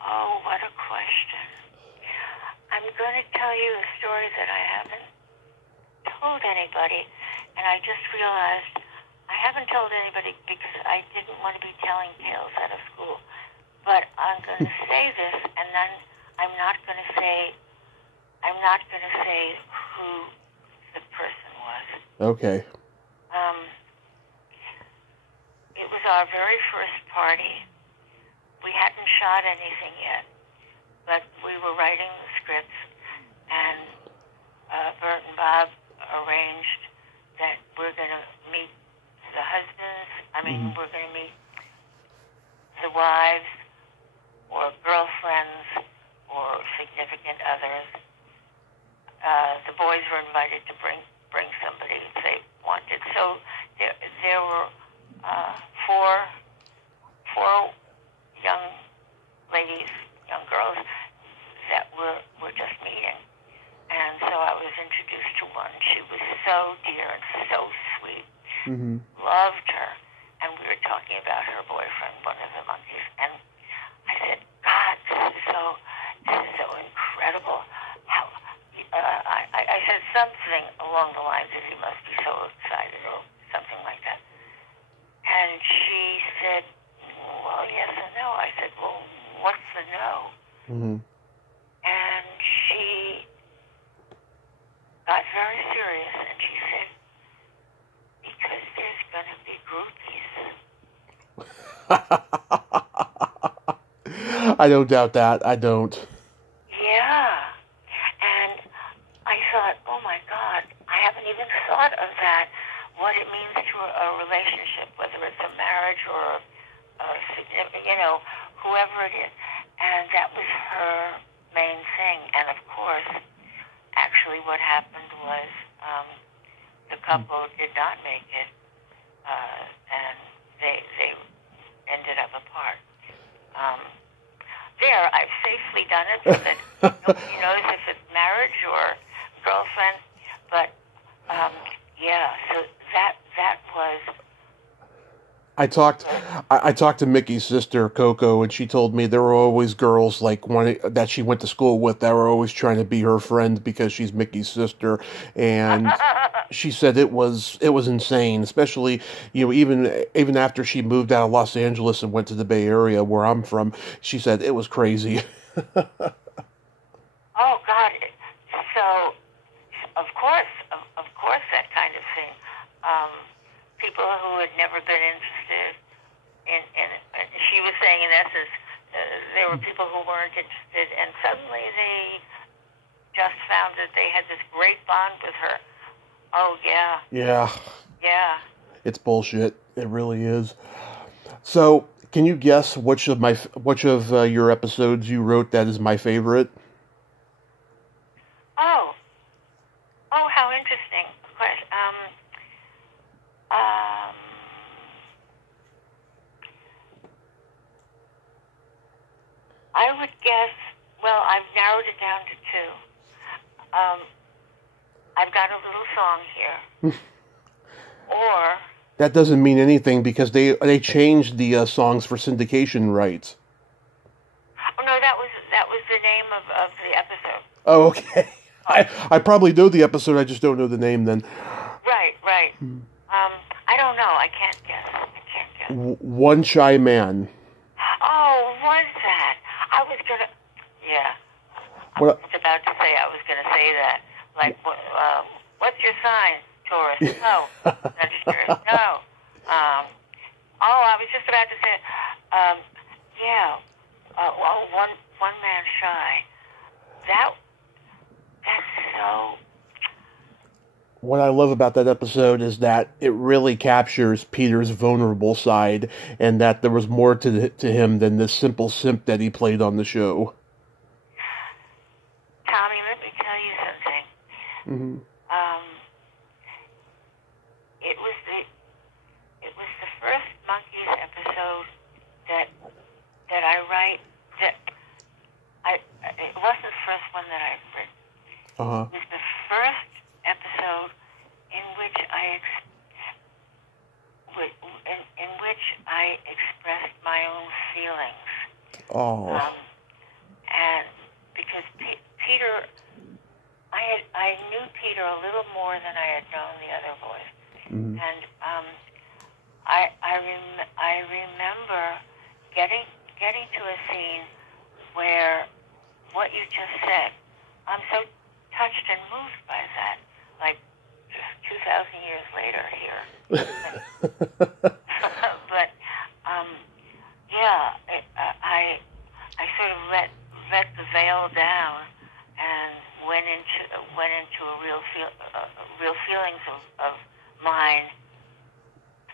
Oh, what a question. I'm going to tell you a story that I haven't told anybody, and I just realized I haven't told anybody because I didn't want to be telling tales out of school. But I'm going to say this, and then I'm not going to say who the person was. Okay. It was our very first party. We hadn't shot anything yet, but we were writing the scripts, and Bert and Bob arranged that we're going to meet the husbands. We're going to meet the wives or girlfriends or significant others. The boys were invited to bring somebody if they wanted. So there were four young ladies, young girls that were just meeting. And so I was introduced to one. She was so dear and so sweet. Loved her. And we were talking about her boyfriend, one of the Monkees. And I said, God, this is so incredible. How I said something along the lines of, you must be so excited, or something like that. And she said, well, yes and no. I said, well, what's the no? And she got very serious, and she I don't doubt that. I don't. Yeah. And I thought, oh my God, I haven't even thought of that, what it means to a relationship, whether it's a marriage or a significant, whoever it is. And that was her main thing. And of course, actually what happened was the couple did not make it, and they ended up apart. I've safely done it so that nobody knows if it's marriage or girlfriend. But so that was. I talked to Mickey's sister Coco, and she told me there were always girls that she went to school with that were always trying to be her friend because she's Mickey's sister, and she said it was insane, especially even after she moved out of Los Angeles and went to the Bay Area where I'm from. She said it was crazy. Oh God! So of course that kind of thing. People who had never been interested in she was saying in essence, there were people who weren't interested, and suddenly they just found that they had this great bond with her. Oh yeah. Yeah. Yeah. It's bullshit. It really is. So, can you guess which of your episodes you wrote that is my favorite? Oh, how interesting. Of course. I would guess, well, I've narrowed it down to two. I've got a little song here. Or... That doesn't mean anything because they changed the songs for syndication rights. Oh, no, that was the name of the episode. Oh, okay. I probably know the episode, I just don't know the name then. Right. I don't know. I can't guess. One Shy Man. Oh, was that? I was gonna. Yeah. I was about to say. I was gonna say that. Like, what's your sign, Taurus? No. Sagittarius. No. I was just about to say. Yeah. One Man Shy. That's so. What I love about that episode is that it really captures Peter's vulnerable side, and that there was more to him than this simple simp that he played on the show. Tommy, let me tell you something. Mm-hmm. It was the first Monkees episode that I write. It wasn't the first one that I've written. Uh-huh. It was the first episode in which I expressed my own feelings. Oh. And because Peter, I knew Peter a little more than I had known the other boys, and I remember getting to a scene where what you just said, I'm so touched and moved by that, like 2,000 years later here. But I sort of let the veil down and went into a real feelings of mine.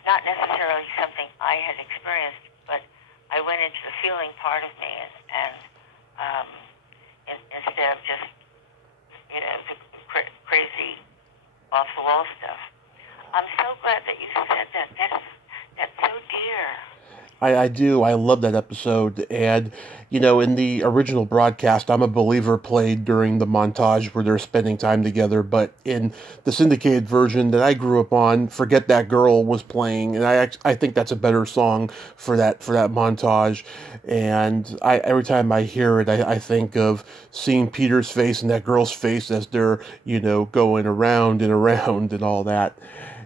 Not necessarily something I had experienced, but I went into the feeling part of me, and instead of just the crazy off the wall stuff. I'm so glad that you said that. That's so dear. I do. I love that episode. And, in the original broadcast, I'm a Believer played during the montage where they're spending time together. But in the syndicated version that I grew up on, Forget That Girl was playing. And I think that's a better song for that montage. And every time I hear it, I think of seeing Peter's face and that girl's face as they're, going around and around and all that.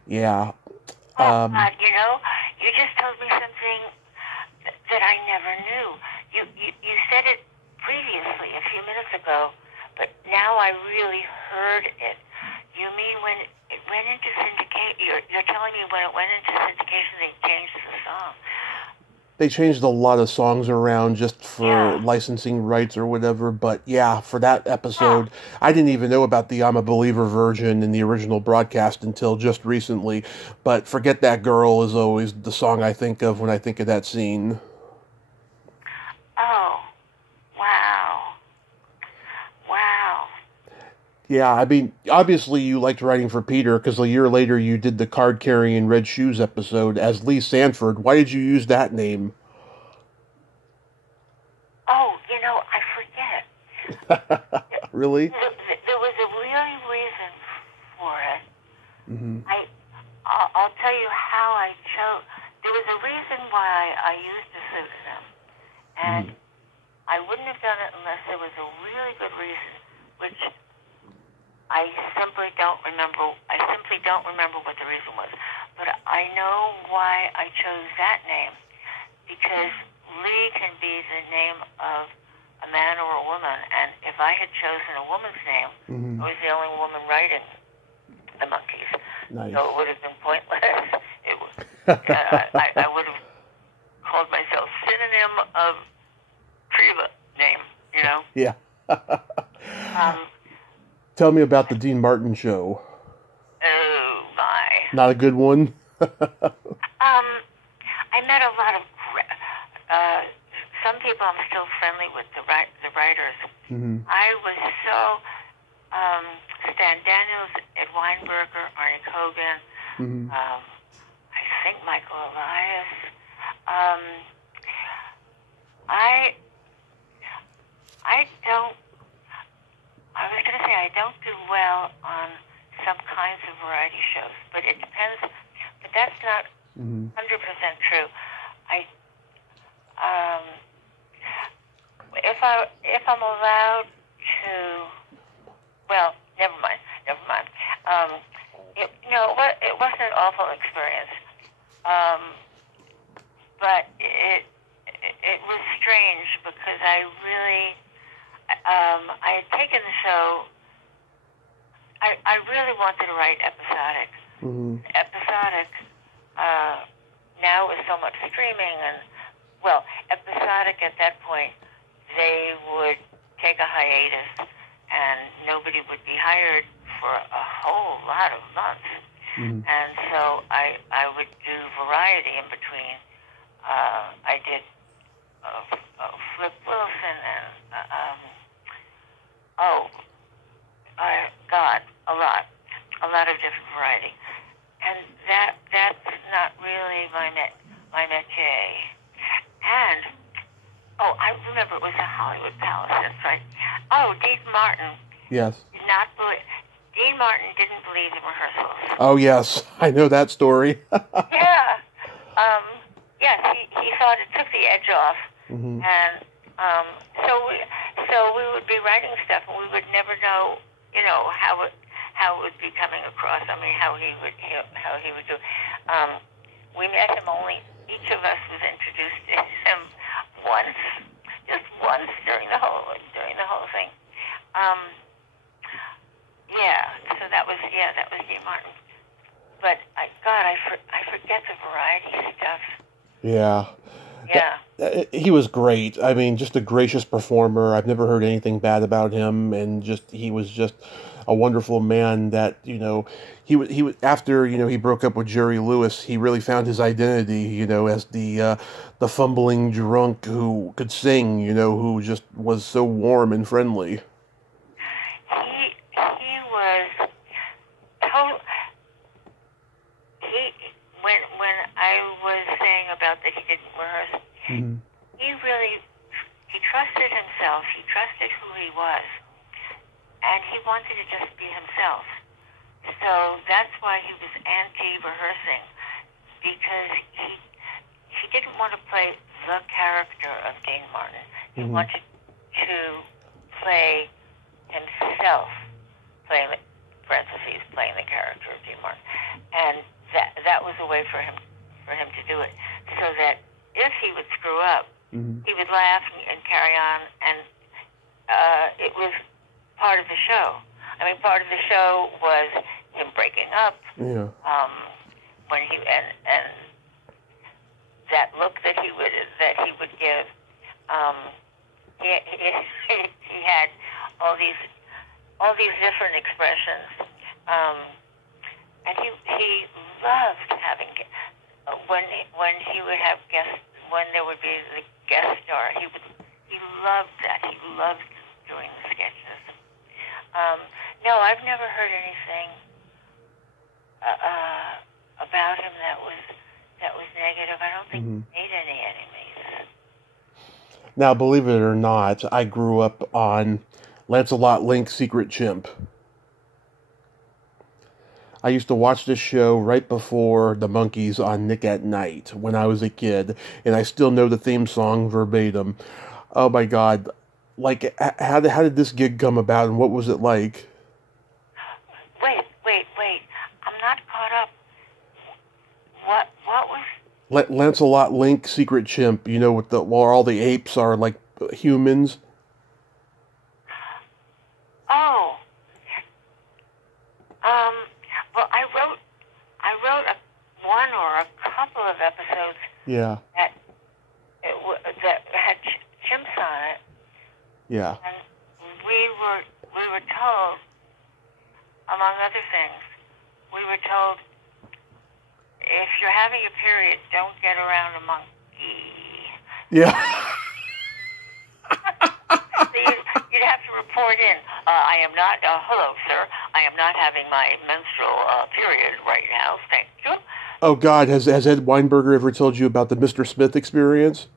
Yeah. Oh, God, you just told me something that I never knew. You said it previously a few minutes ago, but now I really heard it. You mean when it went into syndication? You're telling me when it went into syndication they changed the song. They changed a lot of songs around just for licensing rights or whatever, but yeah, for that episode, I didn't even know about the I'm a Believer version in the original broadcast until just recently, but Forget That Girl is always the song I think of when I think of that scene. Oh, wow. Wow. Yeah, I mean, obviously you liked writing for Peter, because a year later you did the card-carrying Red Shoes episode as Lee Sanford. Why did you use that name? Oh, I forget. Really? There was a really reason for it. Mm-hmm. I'll tell you how I chose. There was a reason why I used a pseudonym, and I wouldn't have done it unless there was a really good reason, which I simply don't remember. I simply don't remember what the reason was. But I know why I chose that name, because Lee can be the name of a man or a woman, and if I had chosen a woman's name, I was the only woman writing the Monkees. Nice. So it would have been pointless. I would have called myself synonym of Treva name, Yeah. Tell me about the Dean Martin show. Oh, my. Not a good one? I met a lot of... some people I'm still friendly with, the writers. I was so... Stan Daniels, Ed Weinberger, Arnie Kogan, I think Michael Elias. I don't do well on some kinds of variety shows, but it depends. But that's not 100% true. If I'm allowed to, well, never mind. It wasn't an awful experience, but it was strange because I had taken the show. I really wanted to write episodic. Episodic. Now with so much streaming and, episodic at that point, they would take a hiatus and nobody would be hired for a whole lot of months. And so I would do variety in between. I did Flip Wilson and a lot of different variety, and that's not really my métier. And I remember it was a Hollywood Palace. That's right. Dean Martin. Yes. Dean Martin didn't believe in rehearsals. Oh yes, I know that story. Yeah. Yes, he thought it took the edge off, and so we would be writing stuff, and we would never know, how it would be coming across. I mean, how he would do. We met him only. Each of us was introduced to him just once during the whole thing. So that was Dean Martin. But I forget the variety stuff. Yeah. Yeah. He was great. I mean, just a gracious performer. I've never heard anything bad about him, and he was just a wonderful man that, he was after, he broke up with Jerry Lewis, he really found his identity, as the fumbling drunk who could sing, who just was so warm and friendly. He was total. When I was saying about that he didn't rehearse, he trusted himself. He trusted who he was, and he wanted to just be himself. So that's why he was anti-rehearsing, because he didn't want to play the character of Dean Martin. He wanted to play himself, playing the character of Dean Martin, and that was a way for him to do it, so that if he would screw up, he would laugh and carry on, and it was part of the show. I mean, part of the show was him breaking up. Yeah. When he and that look that he would give. He had all these different expressions, and he loved having when he would have guests, when there would be the guest star. He loved that. He loved doing the sketches. No, I've never heard anything about him that was negative. I don't think he made any enemies. Now, believe it or not, I grew up on Lancelot Link's Secret Chimp. I used to watch this show right before the Monkees on Nick at Night when I was a kid, and I still know the theme song verbatim. Oh my God. Like, how did this gig come about, and what was it like? Wait. I'm not caught up. What was... Lancelot Link, Secret Chimp, you know, where all the apes are like humans. Oh. Well, I wrote one or a couple of episodes. Yeah. That had chimps on it. Yeah. And we were told, among other things, we were told, if you're having a period, don't get around a monkey. Yeah. So you'd have to report in. I am not. Hello, sir. I am not having my menstrual period right now. Thank you. Oh God, has Ed Weinberger ever told you about the Mr. Smith experience?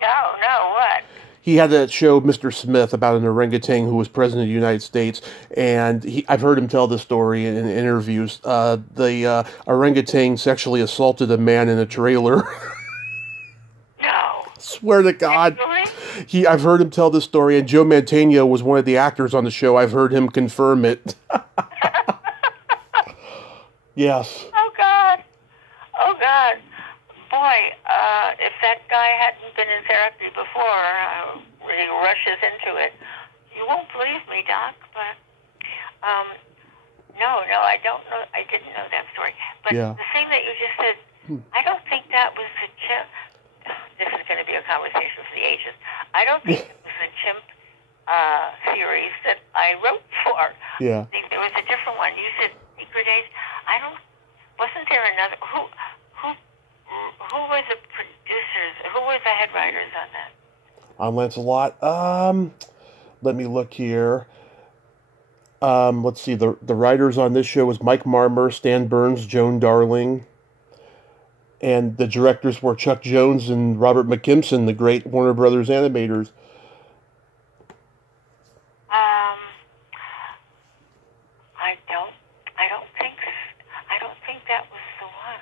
No. What? He had that show, Mr. Smith, about an orangutan who was president of the United States, and I've heard him tell this story in interviews. The orangutan sexually assaulted a man in a trailer. No. Swear to God. Really? I've heard him tell this story, and Joe Mantegna was one of the actors on the show. I've heard him confirm it. Yes. Oh God. Boy, if that guy hadn't been in therapy before, he rushes into it. You won't believe me, Doc, but no, I don't know. I didn't know that story. But Yeah. the thing that you just said, I don't think that was the chimp. This is going to be a conversation for the ages. I don't think it was the chimp series that I wrote for. Yeah. I think there was a different one. You said Secret Age. Wasn't there another? Who were the producers? Who were the head writers on that? On Lancelot? Let me look here. Let's see. The writers on this show was Mike Marmer, Stan Burns, Joan Darling. And the directors were Chuck Jones and Robert McKimson, the great Warner Brothers animators. I don't think that was the one.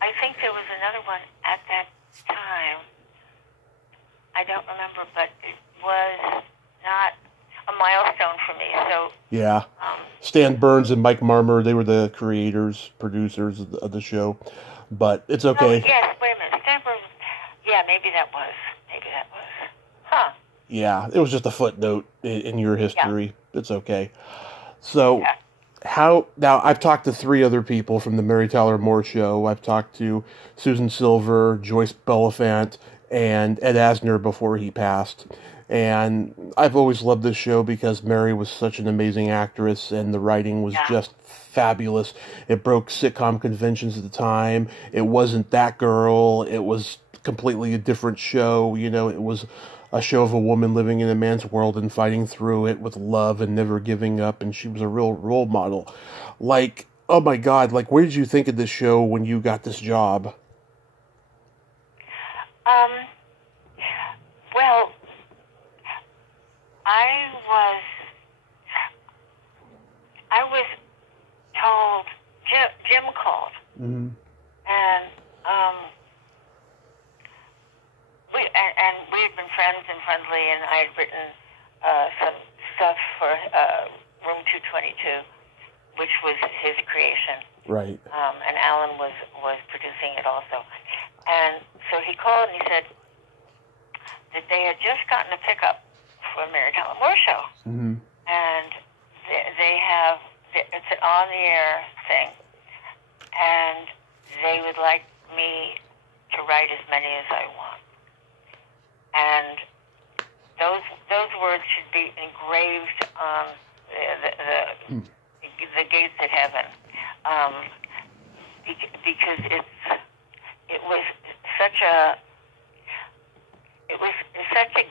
I think there was another one at that time. I don't remember, but it was not a milestone for me. So yeah, Stan Burns and Mike Marmer, they were the creators, producers of the show. But it's okay. Oh, yes, wait a minute. Stan Burns. Yeah, maybe that was. Huh. Yeah, it was just a footnote in your history. Yeah. It's okay. So. Yeah. Now, I've talked to 3 other people from the Mary Tyler Moore Show. I've talked to Susan Silver, Joyce Belafant, and Ed Asner before he passed. And I've always loved this show because Mary was such an amazing actress, and the writing was just fabulous. It broke sitcom conventions at the time. It wasn't That Girl. It was completely a different show. You know, it was a show of a woman living in a man's world and fighting through it with love and never giving up, and she was a real role model. Like, oh my God, like, what did you think of this show when you got this job? Well, I was told, Jim called, Mm-hmm. and we had been friends and friendly, and I had written some stuff for Room 222, which was his creation. Right. And Alan was producing it also. And so he called and he said that they had just gotten a pickup for a Mary Tyler Moore Show. Mm-hmm. And it's an on-the-air thing. And they would like me to write as many as I want. And those words should be engraved on the gates of heaven, because it was such a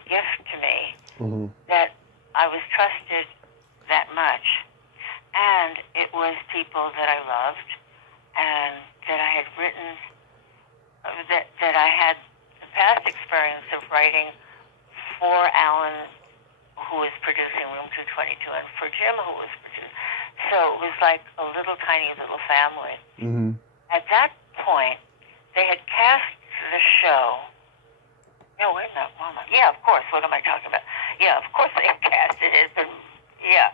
gift to me that I was trusted that much, and it was people that I loved and that I had written, that I had the past experience of writing for Alan, who was producing Room 222, and for Jim, who was producing. So it was like a tiny little family. At that point, they had cast the show. No, wait a minute. Yeah, of course. What am I talking about? Yeah, of course they had casted it, but yeah.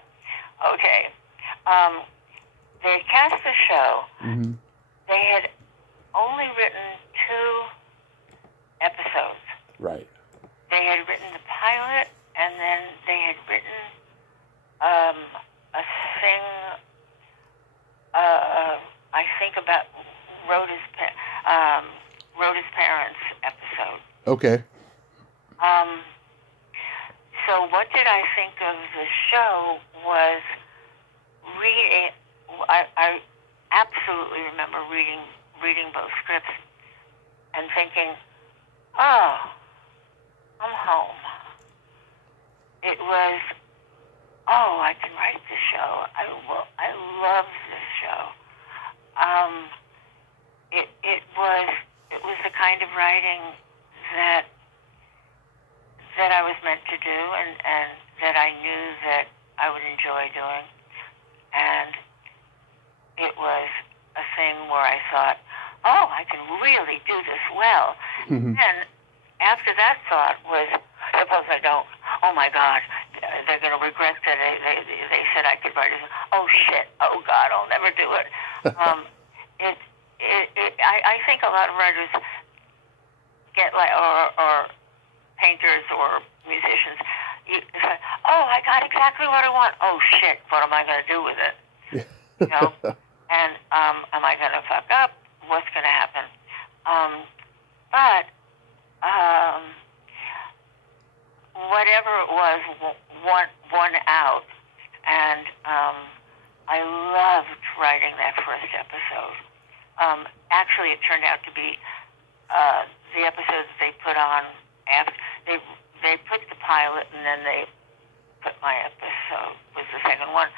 Okay. They had cast the show. They had only written 2 episodes. Right. They had written the pilot, and then they had written a thing, I think, about Rhoda's parents episode. Okay. So what did I think of the show was reading. I absolutely remember reading both scripts and thinking, oh, I'm home. It was, oh, I can write this show. I love this show. It was the kind of writing that I was meant to do, and that I knew that I would enjoy doing. And it was a thing where I thought, oh, I can really do this well. And after that thought was, suppose I don't. Oh my God, they're going to regret that they said I could write it. Oh shit, oh God, I'll never do it. I think a lot of writers get like, or painters or musicians, oh, I got exactly what I want. Oh shit, what am I going to do with it? You know? And am I going to fuck up? What's going to happen? But whatever it was, won out. And I loved writing that first episode. Actually, it turned out to be the episodes they put on after they put the pilot, and then they put my episode, was the second one.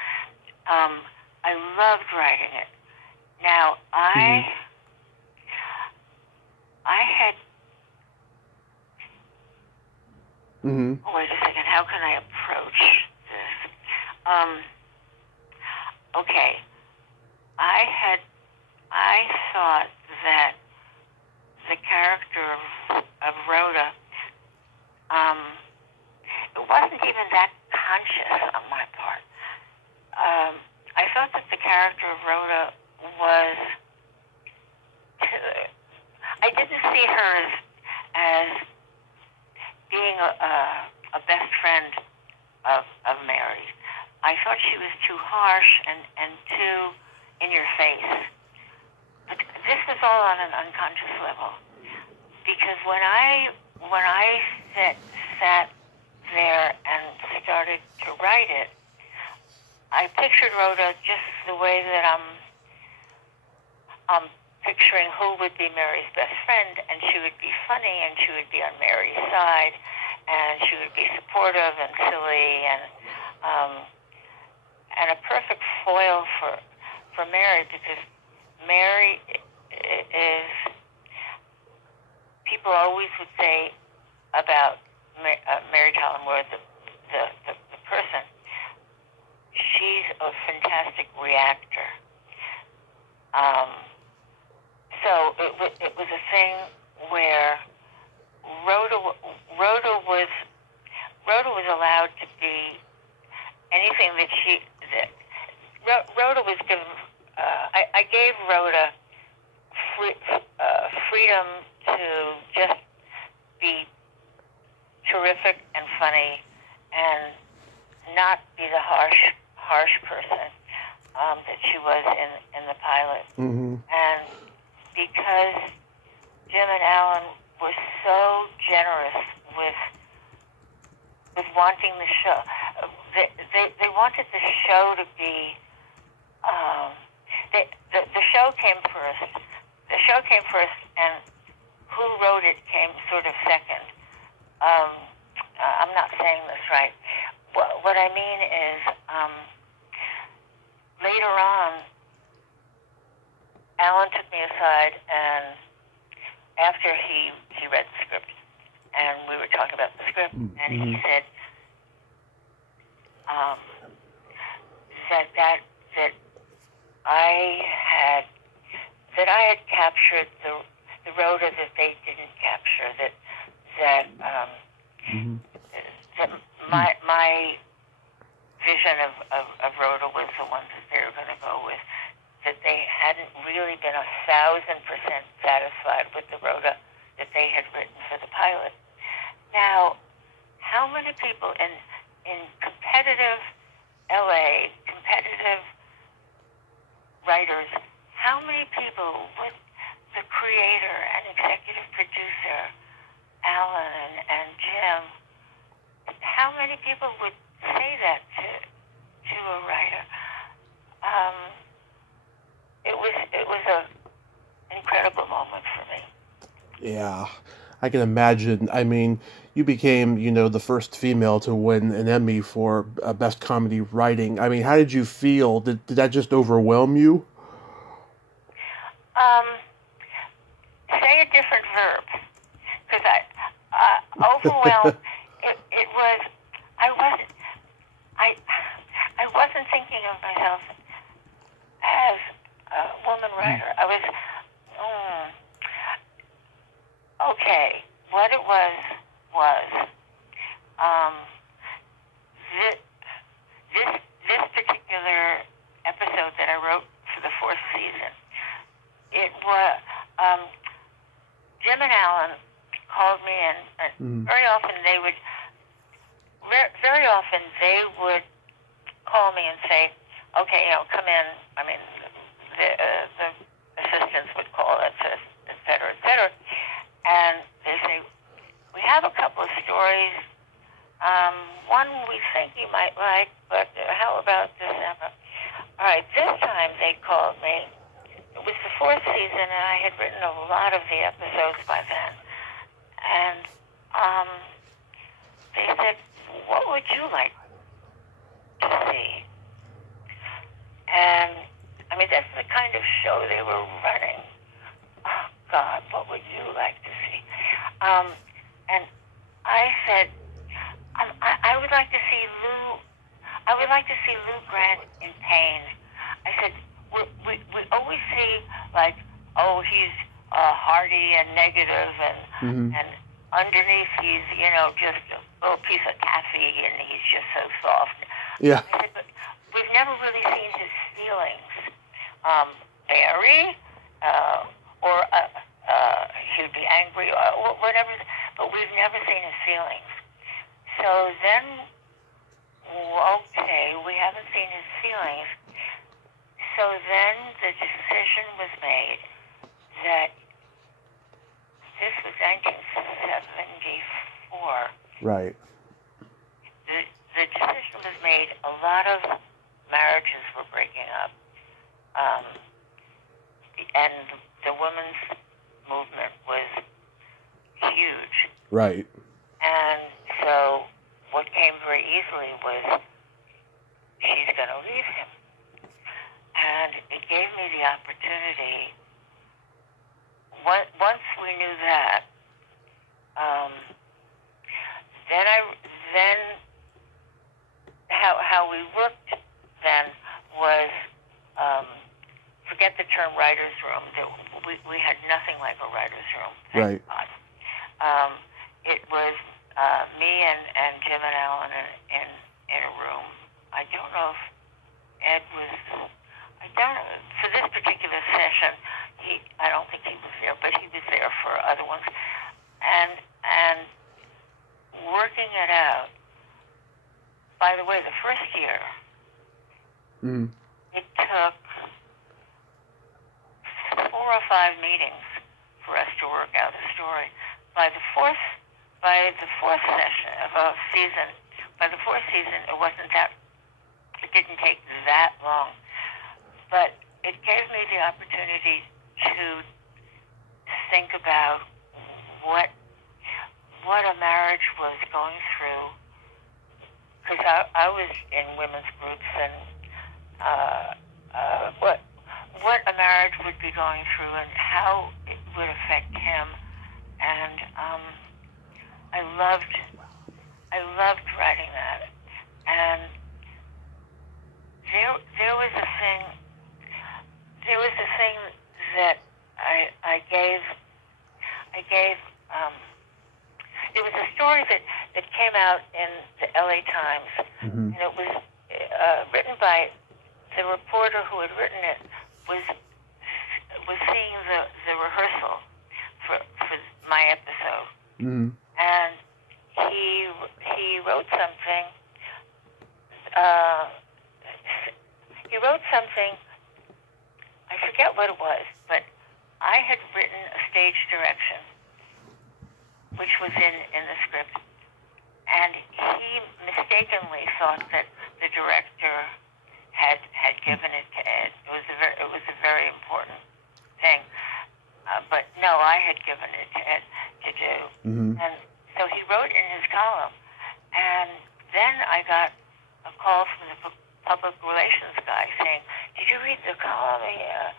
I loved writing it. Now, I had. Wait a second. How can I approach this? Okay. I thought that the character of Rhoda, it wasn't even that conscious on my part. I thought that the character of Rhoda was, I didn't see her as being a best friend of Mary's. I thought she was too harsh and too in your face. But this was all on an unconscious level, because when I sat there and started to write it, I pictured Rhoda just the way that I'm picturing who would be Mary's best friend, and she would be funny, and she would be on Mary's side, and she would be supportive and silly, and a perfect foil for Mary, because Mary is, people always would say about Mary Tyler Moore, the person, she's a fantastic reactor. So it was a thing where Rhoda was allowed to be anything that Rhoda was given. I gave Rhoda freedom to just be terrific and funny, and not be the harsh person that she was in the pilot. And because Jim and Alan were so generous with wanting the show. They wanted the show to be. The show came first. The show came first, and who wrote it came sort of second. I'm not saying this right. What I mean is, later on, Alan took me aside, and after he read the script, and we were talking about the script, and he said that I had captured the Rhoda that they didn't capture. That my vision of Rhoda was the one that they were going to go with. That they hadn't really been 1,000% satisfied with the Rhoda that they had written for the pilot. Now, how many people in competitive LA, competitive writers, how many people would the creator and executive producer, Alan and Jim, how many people would say that to a writer? It was an incredible moment for me. Yeah, I can imagine. I mean, you became, the first female to win an Emmy for Best Comedy Writing. I mean, how did you feel? Did that just overwhelm you? Say a different verb, because overwhelmed. It was. I wasn't thinking of myself as a woman writer. I was. Okay, what it was this particular episode that I wrote for the 4th season. It was Jim and Alan called me, and very often they would call me and say, "Okay, come in." I mean, the assistants would call, et cetera, et cetera. And they say, "We have a couple of stories. One we think you might like, but how about this?" All right, this time they called me. It was the 4th season, and I had written a lot of the episodes by then. And they said, "What would you like to see?" And, I mean, that's the kind of show they were running. Oh, God, what would you like to see? And I said, I would like to see Lou. I would like to see Lou Grant in pain. I said, we always see, like, oh, he's hearty and negative, and underneath he's, just a little piece of taffy, and he's just so soft. Yeah. I said, but we've never really seen his feelings. Very, or he would be angry, or whatever, but we've never seen his feelings. So then, okay, we haven't seen his feelings. So then the decision was made that this was 1974. Right. The decision was made. A lot of marriages were breaking up. And the women's movement was huge. Right. And so what came very easily was, she's going to leave him. And it gave me the opportunity, once we knew that, then how we worked then was, forget the term writer's room. We had nothing like a writer's room. Right. God. It was me and Jim and Alan in a room. I don't know if Ed was. I don't know. For this particular session, I don't think he was there, but he was there for other ones, and working it out. By the way, the first year, it took 4 or 5 5 meetings for us to work out a story. By the fourth session of a season, by the fourth season, it didn't take that long, but it gave me the opportunity to think about what a marriage was going through, because I was in women's groups, and what a marriage would be going through and how it would affect him. And I loved writing that. And there was a thing that I gave. It was a story that came out in the LA Times, and it was written by the reporter who had written it. Was seeing the rehearsal for my episode, and he wrote something. I forget what it was, but I had written a stage direction, which was in the script, and he mistakenly thought that the director had given it to Ed. It was a very important thing, but no, I had given it to Ed to do, and so he wrote in his column, and then I got a call from the public relations guy saying, "Did you read the column?" Yeah.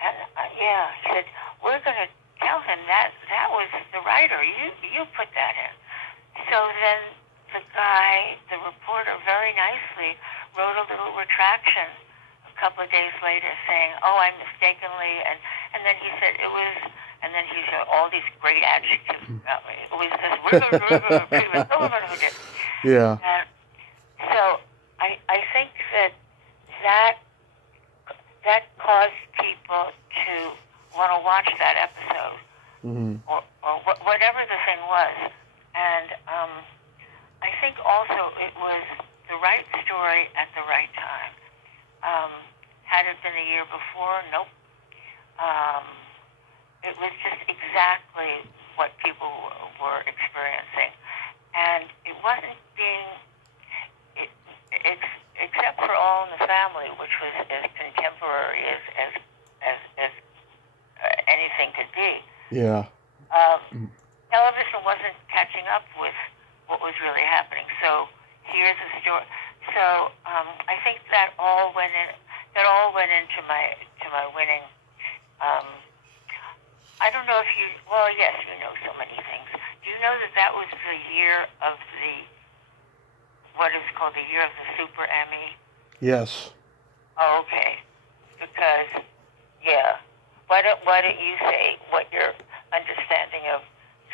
And yeah, he said, "We're going to tell him that was the writer. You put that in." So then the reporter, very nicely wrote a little retraction a couple of days later saying, "Oh, I mistakenly," and then he said it was, and then he said all these great adjectives about me. It was this, yeah. So I think that caused people to want to watch that episode, or whatever the thing was. And I think also it was the right story at the right time. Had it been the year before, nope. It was just exactly what people were experiencing. And it wasn't except for All in the Family, which was as contemporary as anything could be. Yeah. Television wasn't catching up with what was really happening. So here's a story. So I think that all went into my winning. I don't know if you. Well, yes, you know so many things. Do you know that was the year of what is called the year of the Super Emmy? Yes. Oh, okay. Because, yeah. Why don't you say what your understanding of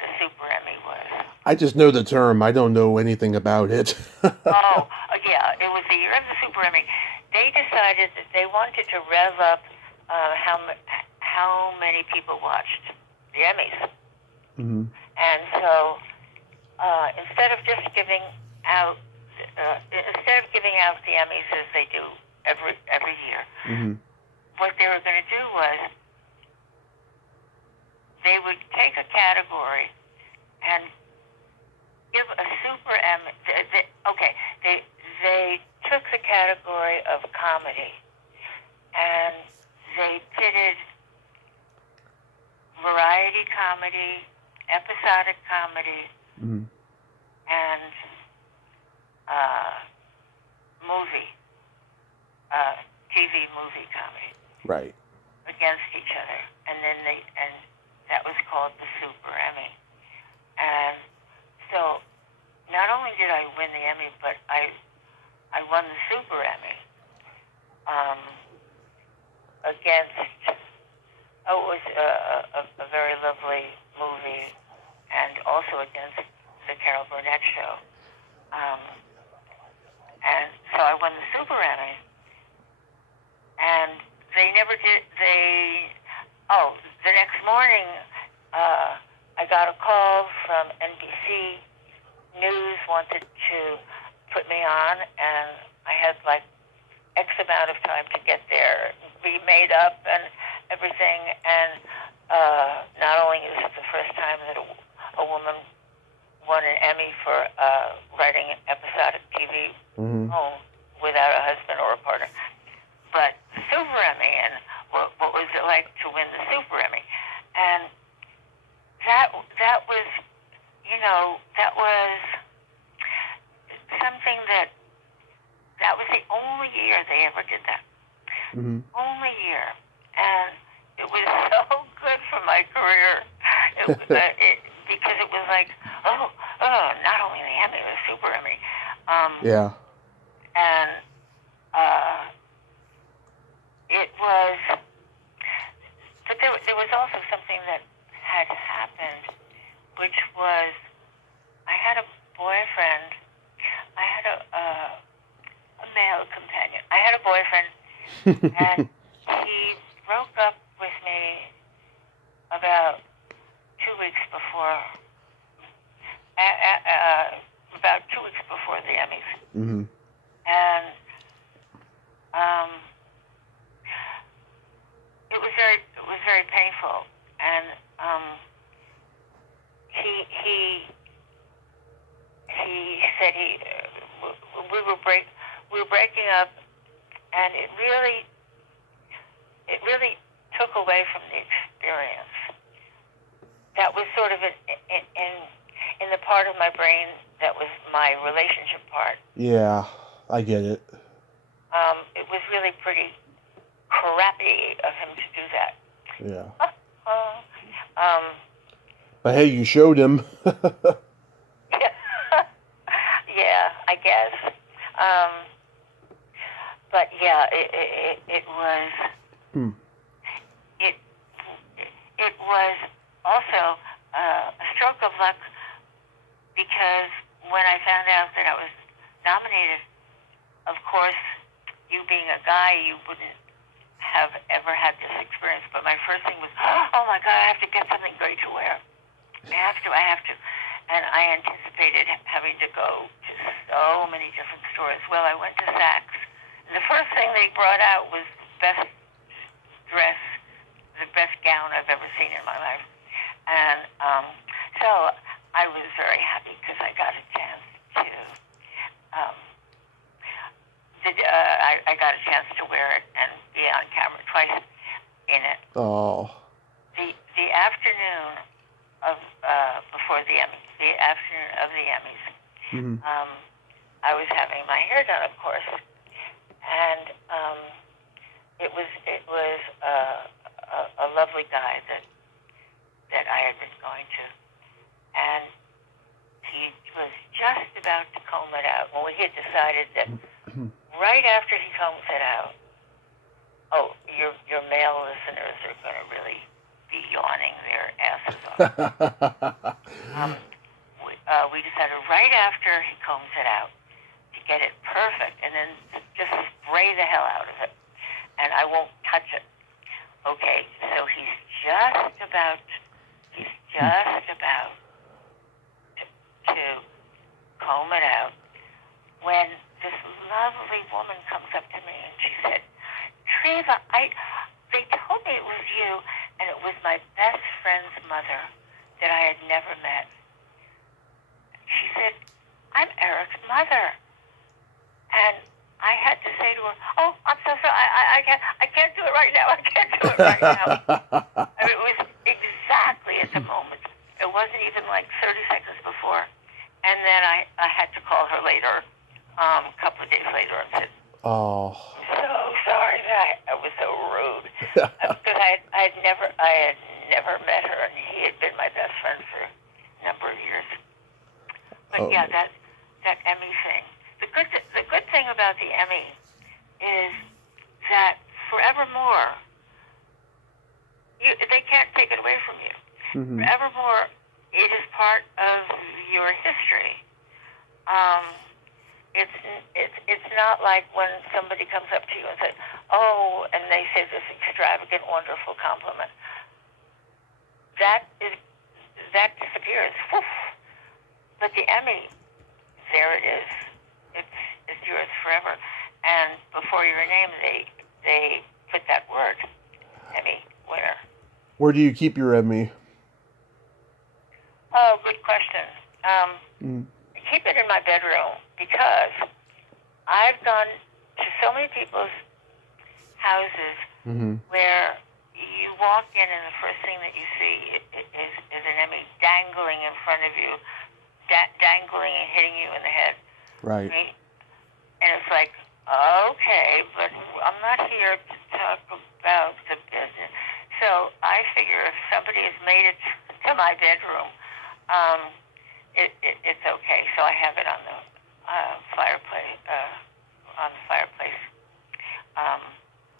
the Super Emmy was? I just know the term. I don't know anything about it. Oh, yeah. It was the year of the Super Emmy. They decided that they wanted to rev up how many people watched the Emmys. And so instead of giving out the Emmys as they do every year, what they were going to do was they would take a category and give a Super Emmy. They took the category of comedy and they pitted variety comedy, episodic comedy, and TV movie comedy. Right. Against each other, and that was called the Super Emmy. And so, not only did I win the Emmy, but I won the Super Emmy against. Oh, it was a very lovely movie, and also against the Carol Burnett show. And so I won the Super Emmy, and they never did. The next morning, I got a call from NBC News, wanted to put me on, and I had like X amount of time to get there, be made up and everything, and not only is it the first time that a woman won an Emmy for writing an episodic TV home without a husband or a partner, but the Super Emmy, and what was it like to win the Super Emmy? And that was, that was something that was the only year they ever did that. Only year. And it was so good for my career. Because it was like, not only the Emmy, the Super Emmy. Yeah. And it was, but there was also something that had happened, which was, I had a boyfriend, I had a male companion. I had a boyfriend, and he broke up with me about 2 weeks before, about 2 weeks before the Emmys. And it was very painful. And he said we were breaking up, and it really took away from the experience. That was sort of in the part of my brain that was my relationship part. Yeah, I get it. It was really pretty crappy of him to do that. Yeah. But hey, you showed him. Yeah, I guess. But yeah, it was. It was also a stroke of luck, because when I found out that I was nominated, of course, you being a guy, you wouldn't have ever had this experience. But my first thing was, oh my God, I have to get something great to wear. I have to. And I anticipated having to go to so many different stores. Well, I went to Saks, and the first thing they brought out was the best dress, the best gown I've ever seen in my life. And so I was very happy because I got a chance to, I got a chance to wear it and be on camera twice in it. Oh. The afternoon of before the Emmys, the afternoon of the Emmys, I was having my hair done, of course, and it was a lovely guy that I had been going to, and he was just about to comb it out. Well, he had decided that right after he combs it out, your male listeners are going to really be yawning their asses off. We decided right after he combs it out to get it perfect, and then just spray the hell out of it, and I won't touch it. Okay, so he's just about to comb it out when this lovely woman comes up to me and she said, Treva, they told me it was you, and it was my best friend's mother that I had never met. She said, I'm Eric's mother. And I had to say to her, oh, I'm so sorry, I can't do it right now, I can't do it right now. I mean, it was exactly at the moment. It wasn't even like 30 seconds before. And then I had to call her later, a couple of days later, and said, oh, I'm so sorry that I was so rude. Because I had never met her, and he had been my best friend for a number of years. But yeah, that Emmy thing. The good thing about the Emmy is that forevermore, they can't take it away from you. Forevermore, it is part of your history. It's not like when somebody comes up to you and says, oh, and they say this extravagant, wonderful compliment. That disappears. But the Emmy, there it is. It's yours forever. And before your name, they put that word, Emmy winner. Where do you keep your Emmy? Oh, good question. I keep it in my bedroom because I've gone to so many people's houses where you walk in and the first thing that you see is an Emmy dangling in front of you, dangling and hitting you in the head. Right. And it's like, okay, but I'm not here to talk about the business. So I figure if somebody has made it to my bedroom, it's okay. So I have it on the fireplace,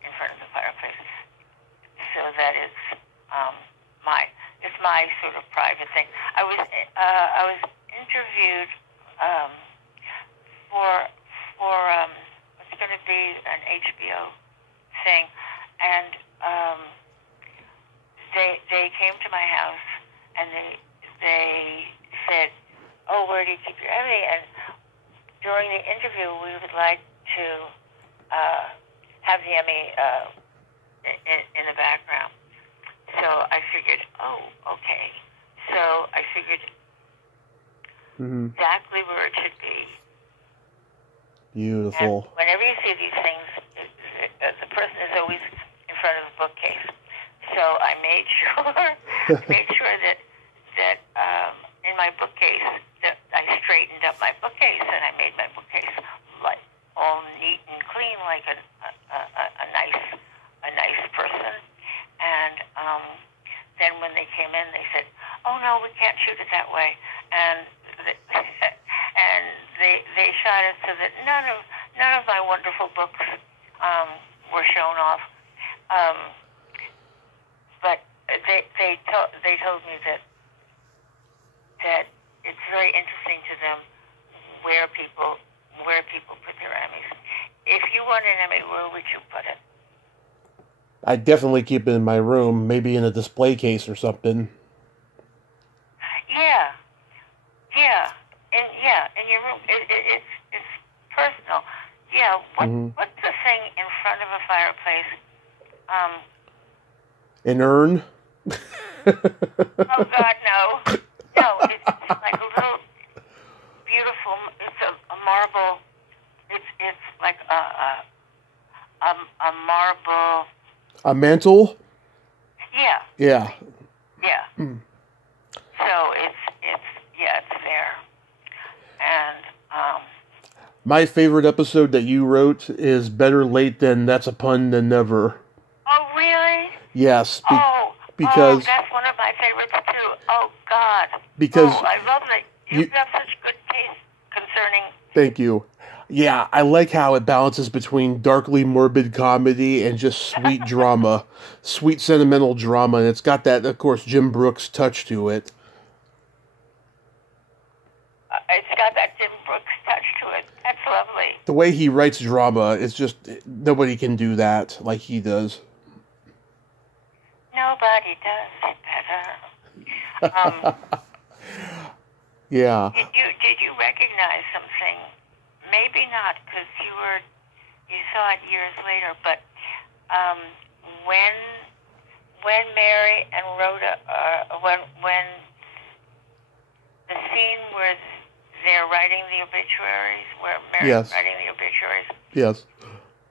in front of the fireplace, so that it's my sort of private thing. I was interviewed for what's going to be an HBO thing, and they came to my house and they said, "Oh, where do you keep your Emmy?" And during the interview, we would like to have the Emmy in the background. So I figured, oh, okay. So I figured exactly where it should be. Beautiful. And whenever you see these things, the person is always in front of the bookcase. So I made sure that in my bookcase that I straightened up my bookcase and I made my bookcase like all neat and clean, like a nice person. And then when they came in, they said, "Oh no, we can't shoot it that way." And they shot it so that none of my wonderful books were shown off. But they told me that it's very interesting to them where people put their Emmys. If you want an Emmy, where would you put it? I'd definitely keep it in my room, maybe in a display case or something. In your room. It's personal. Yeah. What's the thing in front of a fireplace? An urn? Oh God, no. No, it's like a little beautiful. It's a marble. It's like a marble. A mantle? Yeah. Yeah. So it's there. And my favorite episode that you wrote is Better Late Than That's a Pun Than Never. Oh, really? Yes. Because that's one of my favorites too. Oh God. Because I love that you have such good taste concerning. Thank you. Yeah, I like how it balances between darkly morbid comedy and just sweet drama, sweet sentimental drama, and it's got that, of course, Jim Brooks touch to it. It's got that Jim Brooks touch to it. That's lovely. The way he writes drama is just, nobody can do that like he does. Nobody does it better. Yeah. Did you recognize something? Maybe not, because you saw it years later. But when Mary and Rhoda, when the scene where they're writing the obituaries, where Mary's writing the obituaries. Yes.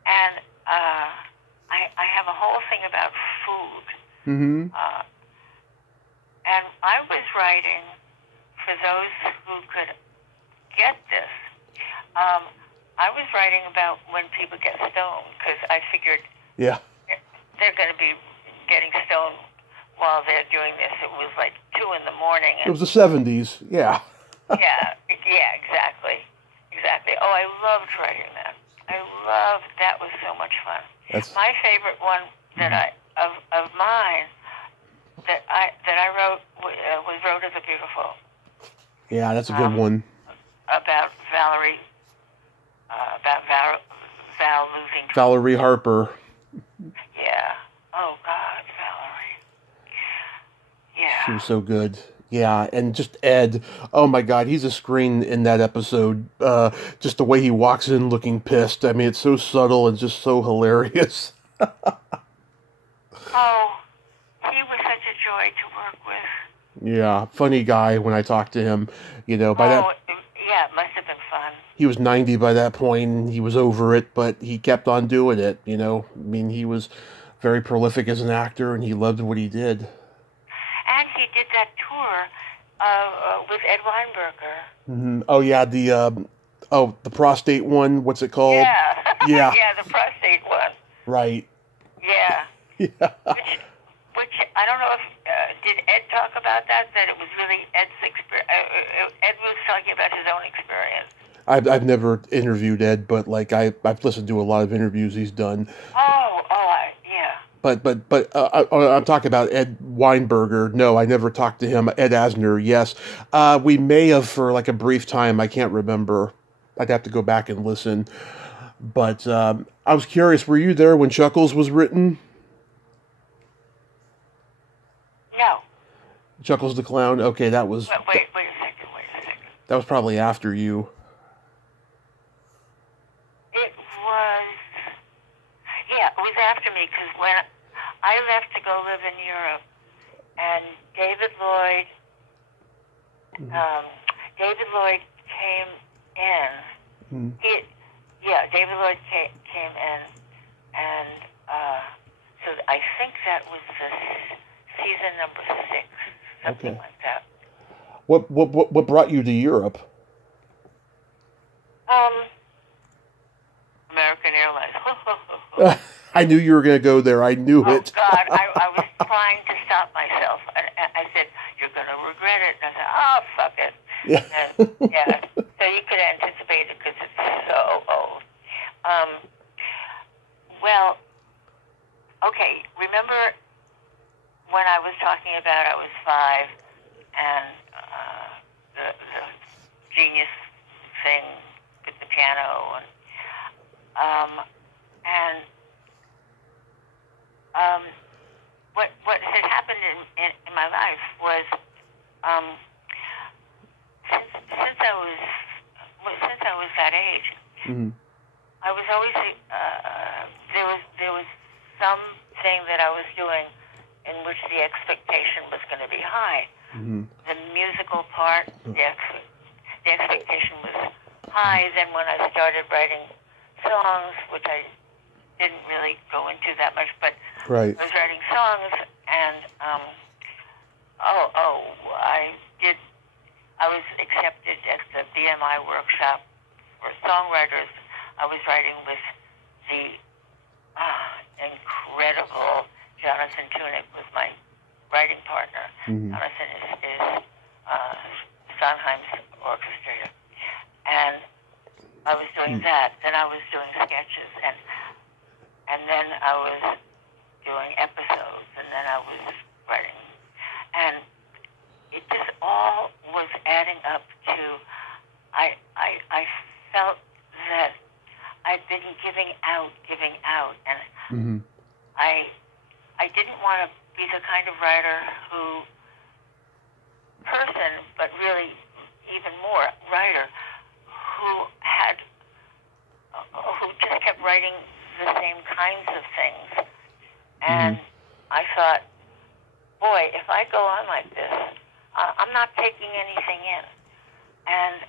And I have a whole thing about food. Mm-hmm. And I was writing, for those who could get this, I was writing about when people get stoned, because I figured they're going to be getting stoned while they're doing this. It was like 2 in the morning. It was the 70s, yeah. Yeah, exactly. Oh, I loved writing that. That was so much fun. My favorite one that of mine that I wrote was Rhoda the Beautiful. Yeah, that's a good one. About Valerie, Val losing. Valerie Harper. Yeah. Oh God, Valerie. Yeah. She was so good. Yeah, and just Ed. Oh my God, he's a screen in that episode. Just the way he walks in looking pissed. I mean, it's so subtle and just so hilarious. Oh, he was such Yeah, funny guy when I talked to him. You know, by that Yeah, it must have been fun. he was 90 by that point, and he was over it, but he kept on doing it. You know, I mean, he was very prolific as an actor, and he loved what he did. And he did that tour with Ed Weinberger. Mm-hmm. Oh yeah, the prostate one. What's it called? Yeah, Yeah, yeah, the prostate one. right. Yeah. Yeah. Which I don't know if did Ed talk about that? That it was really Ed's experience. Ed was talking about his own experience. I've never interviewed Ed, but like I've listened to a lot of interviews he's done. Yeah. But I'm talking about Ed Weinberger. No, I never talked to him. Ed Asner, yes. We may have for like a brief time. I can't remember. I'd have to go back and listen. But I was curious, were you there when Chuckles was written? No. Chuckles the Clown? Okay, that was... Wait a second. That was probably after you. It was after me, because when I left to go live in Europe, and David Lloyd came in. David Lloyd came in, and so I think that was the season number 6, something like that. What brought you to Europe? American Airlines. I knew you were going to go there. I knew it. Oh, God, I was trying to stop myself. I said, "You're going to regret it." And I said, "Oh, fuck it." Yeah. Yeah. So you could anticipate it because it's so old. Well, okay. Remember when I was talking about I was 5 and the genius thing with the piano what had happened in my life was since I was that age, I was always there was something that I was doing in which the expectation was going to be high. The musical part, the expectation was high. Then when I started writing songs, which I didn't really go into that much, but right. I was writing songs, and I was accepted at the BMI workshop for songwriters. I was writing with the incredible Jonathan Tunick, was my writing partner. Jonathan is Sondheim's orchestrator, and I was doing that. Then I was doing sketches, and then I was doing episodes, and then I was writing, and it just all was adding up to. I felt that I'd been giving out, and I didn't want to be the kind of writer but really even more writer who just kept writing the same kinds of things. And I thought, boy, if I go on like this, I'm not taking anything in. And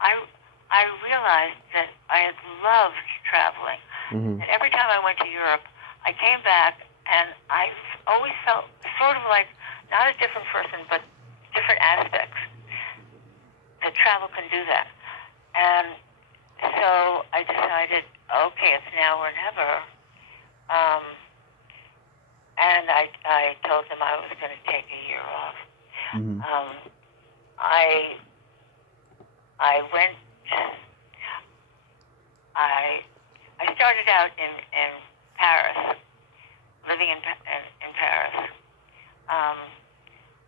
I realized that I had loved traveling. And every time I went to Europe, I came back and I always felt sort of like not a different person, but different aspects. That travel can do that. And so I decided, okay, it's now or never. And I told them I was going to take a year off. I went. I started out in Paris, living in Paris.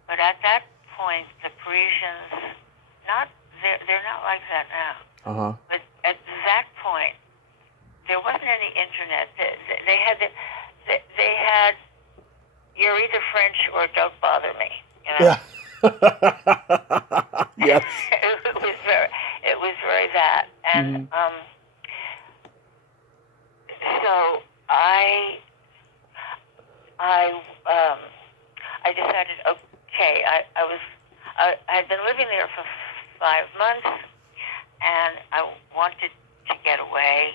But at that point, the Parisians, they're not like that now. But at that point, there wasn't any internet. They had you're either French or don't bother me. You know? Yeah. Yes. It was very that, and so I decided, okay, I'd been living there for 5 months, and I wanted to get away.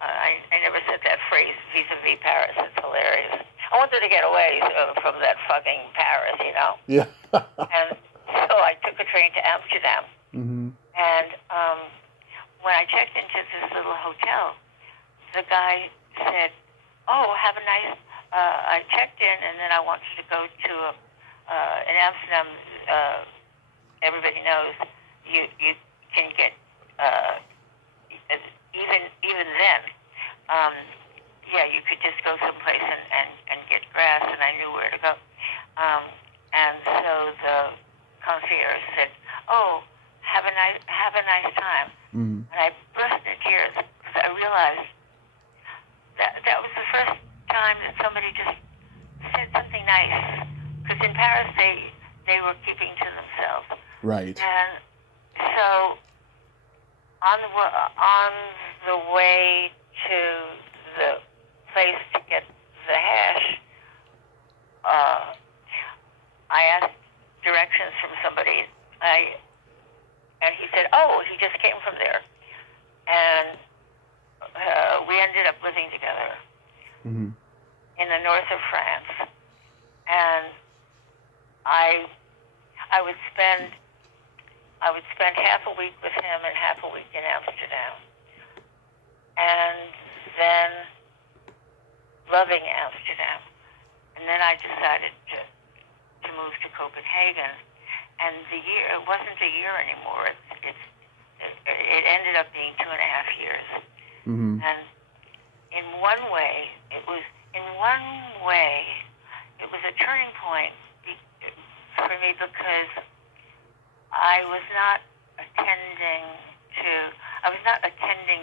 I never said that phrase vis-a-vis Paris. It's hilarious. I wanted to get away from that fucking Paris, you know? Yeah. And so I took a train to Amsterdam. Mm-hmm. And when I checked into this little hotel, the guy said, "Oh, have a nice..." I checked in, and then I wanted to go to in Amsterdam. Everybody knows you can get even then. You could just go someplace and get grass, and I knew where to go. And so the concierge said, "Oh, have a nice time." Mm-hmm. And I burst into tears because I realized that was the first time that somebody just said something nice. Because in Paris they were keeping to themselves. Right. And so on the way to the place to get the hash, I asked directions from somebody. And he said, "Oh, he just came from there." And we ended up living together Mm-hmm. in the north of France. And I would spend half a week with him and half a week in Amsterdam. And then loving Amsterdam. And then I decided to move to Copenhagen. And it wasn't a year anymore. It ended up being 2.5 years. Mm-hmm. And in one way, it was a turning point for me because I was not attending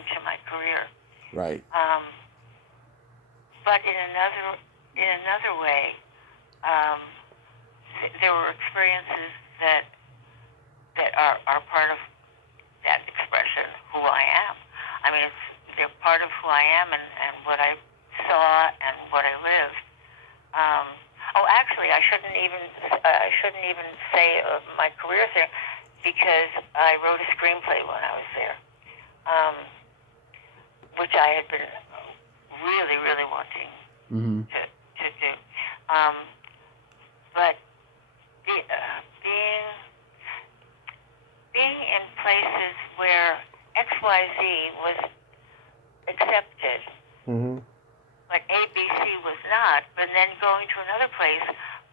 to my career. Right. But in another way, there were experiences that are part of that expression, who I am. I mean, they're part of who I am and what I saw and what I lived. Actually, I shouldn't even say my career there, because I wrote a screenplay when I was there, which I had been really, really wanting Mm-hmm. to do. But being in places where XYZ was accepted, Mm-hmm. but ABC was not, but then going to another place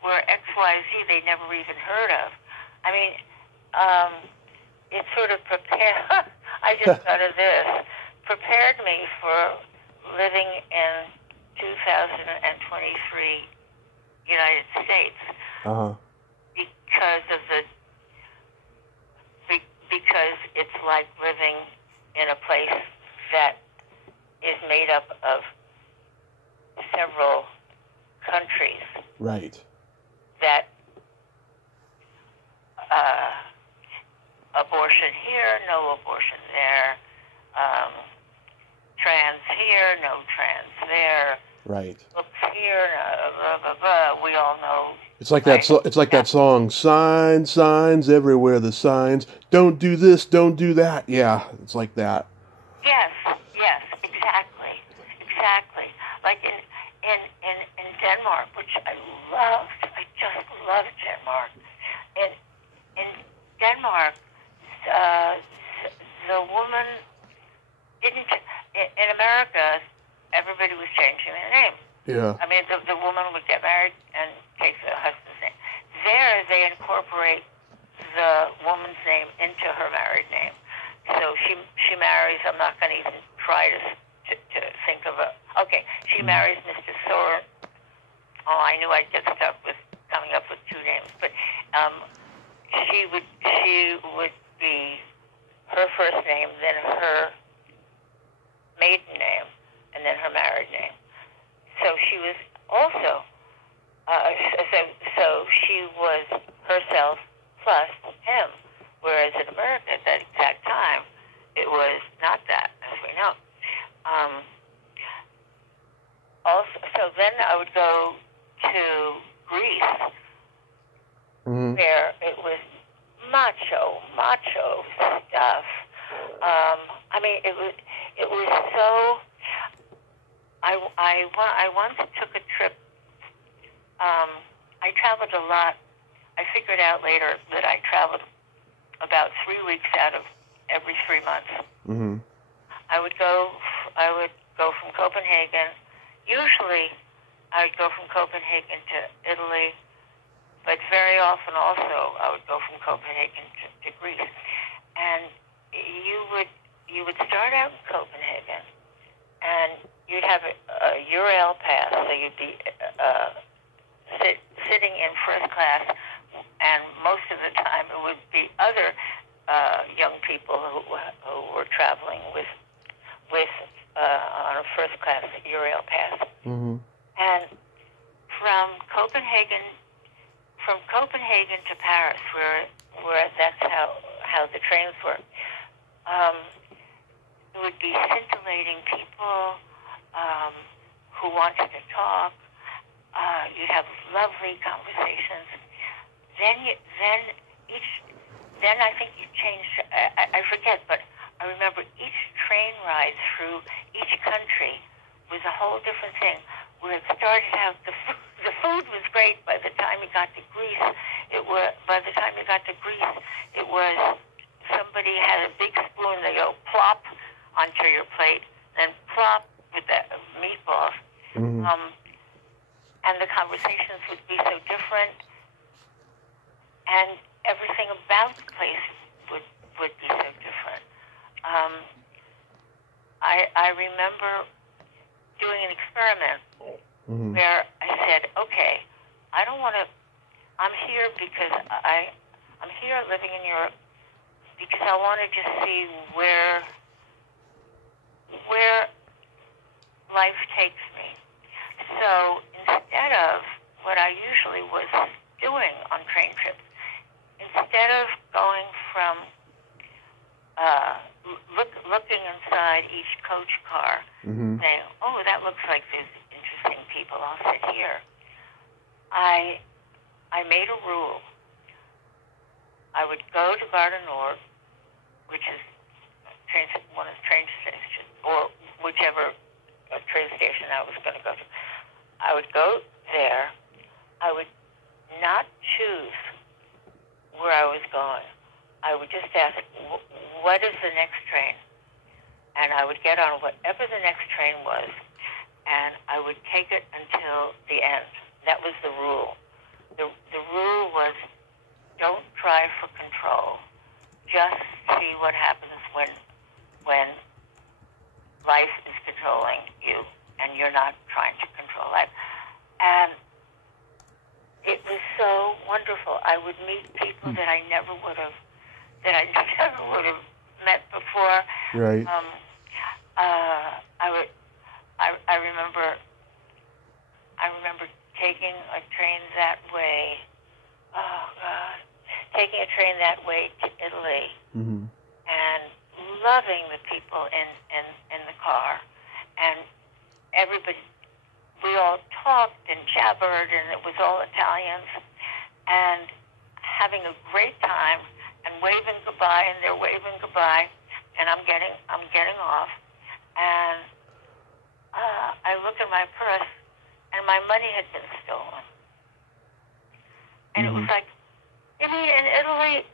where XYZ they never even heard of. I mean, it sort of prepared, I just thought of this, prepared me for living in 2023 United States. Uh-huh. Because it's like living in a place that is made up of several countries. Right. That abortion here, no abortion there. Trans here, no trans there. Right. Books here, blah blah blah. We all know. It's like that. It's like that song. Signs, signs everywhere. The signs. Don't do this. Don't do that. Yeah, it's like that. Yes, exactly. Like in Denmark, which I loved. I just loved Denmark. In Denmark, the woman didn't. In America, everybody was changing their name. Yeah. I mean, the woman would get married and take the husband's name. There, they incorporate the woman's name into her married name. So she marries. I'm not going to even try to think of a. Okay, she marries Mr. Soren. Oh, I knew I'd get stuck with coming up with two names, but she would be her first name, then her maiden name, and then her married name. So she was also, so she was herself plus him, whereas in America at that exact time, it was not that, as we know. Also, so then I would go to Greece, Mm-hmm. where it was macho stuff. I mean, it was so. I once took a trip. I traveled a lot. I figured out later that I traveled about 3 weeks out of every 3 months. Mm-hmm. I would go from Copenhagen. Usually, I would go from Copenhagen to Italy, but very often also I would go from Copenhagen to Greece. And you would start out in Copenhagen, and you'd have a Eurail pass, so you'd be sitting in first class, and most of the time it would be other young people who were traveling with on a first class Eurail pass. Mm-hmm. And from Copenhagen to Paris, where that's how the trains were. It would be scintillating people who wanted to talk. You'd have lovely conversations. Then I think you changed. I forget, but I remember each train ride through each country was a whole different thing. Where it started out, the food was great. By the time you got to Greece, it was somebody had a big spoon. They go plop onto your plate, and plop with the meatballs. Mm-hmm. And the conversations would be so different, and everything about the place would be so different. I remember doing an experiment where I said, okay, I don't want to. I'm here because I'm here living in Europe because I want to just see where life takes me. So instead of what I usually was doing on train trips, instead of going from looking inside each coach car, saying, "Oh, that looks like there's interesting people. I'll sit here." I made a rule. I would go to Gare du Nord, which is one of the train stations, or whichever train station I was going to go to. I would go there. I would not choose where I was going. I would just ask, what is the next train? And I would get on whatever the next train was, and I would take it until the end. That was the rule. The rule was, don't try for control. Just see what happens when life is controlling you and you're not trying to control life. And it was so wonderful. I would meet people that I never would have met before. Right. I remember taking a train that way. Oh God, taking a train that way to Italy, and loving the people in the car, and everybody. We all talked and jabbered, and it was all Italians, and having a great time, and waving goodbye, and they're waving goodbye, and I'm getting off, and I look at my purse, and my money had been stolen, and it was like, you mean in Italy,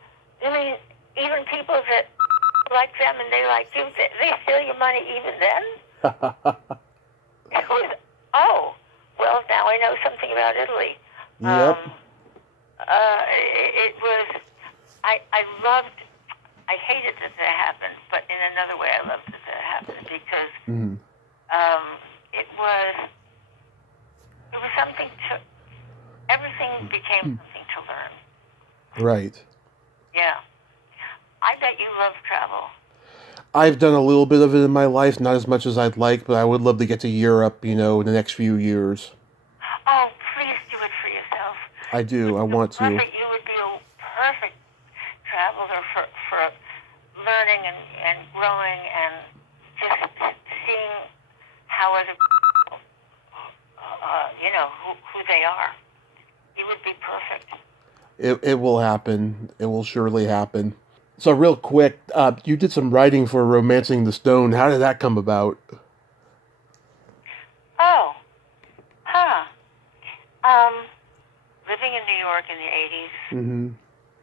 even people that like them and they like you, they steal your money even then? It was. Oh, well, now I know something about Italy. Yep. It was, I hated that happened, but in another way I loved that happened because it was something everything became something to learn. Right. Yeah. I bet you love travel. I've done a little bit of it in my life, not as much as I'd like, but I would love to get to Europe, in the next few years. Oh, please do it for yourself. I do. I want to. You would be a perfect traveler for learning and growing and just seeing how other people, who they are. You would be perfect. It will happen. It will surely happen. So real quick, you did some writing for Romancing the Stone. How did that come about? Oh, huh. Living in New York in the 80s, Mm-hmm.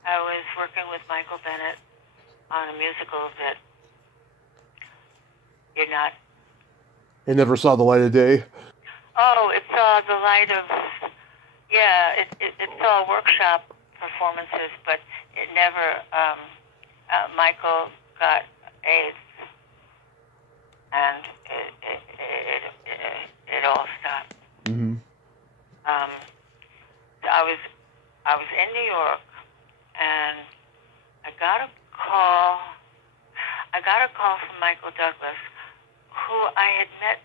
I was working with Michael Bennett on a musical that did not... It never saw the light of day? Oh, it saw the light of... Yeah, it saw workshop performances, but it never... Michael got AIDS, and it all stopped. Mm-hmm. I was in New York, and I got a call from Michael Douglas, who I had met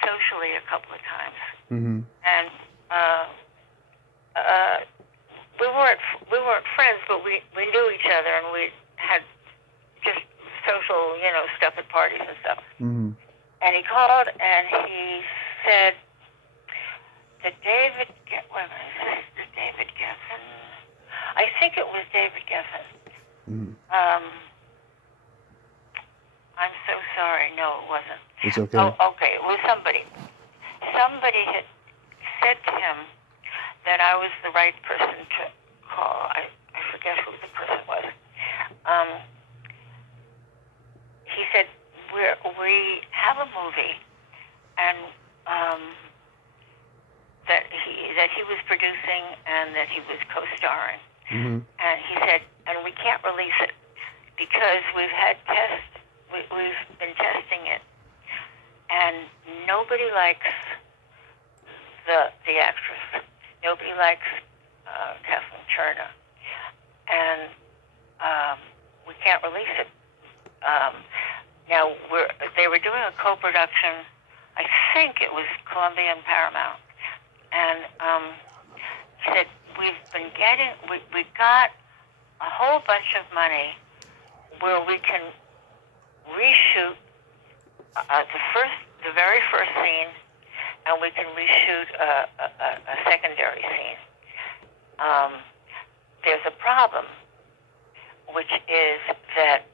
socially a couple of times. Mm-hmm. And we weren't friends, but we knew each other, and we had just social, stuff at parties and stuff. Mm-hmm. And he called and he said that David Geffen? I think it was David Geffen. Mm-hmm. I'm so sorry. No, it wasn't. It's okay. Oh, okay. It was somebody. Somebody had said to him that I was the right person to call. I forget who the person was. He said, we have a movie, and that he was producing and that he was co-starring. Mm-hmm. And he said, and we can't release it because we've been testing it, and nobody likes the actress. Nobody likes Kathleen Turner, and we can't release it. Now they were doing a co-production. I think it was Columbia and Paramount, and he said we got a whole bunch of money where we can reshoot the very first scene, and we can reshoot a secondary scene. There's a problem, which is that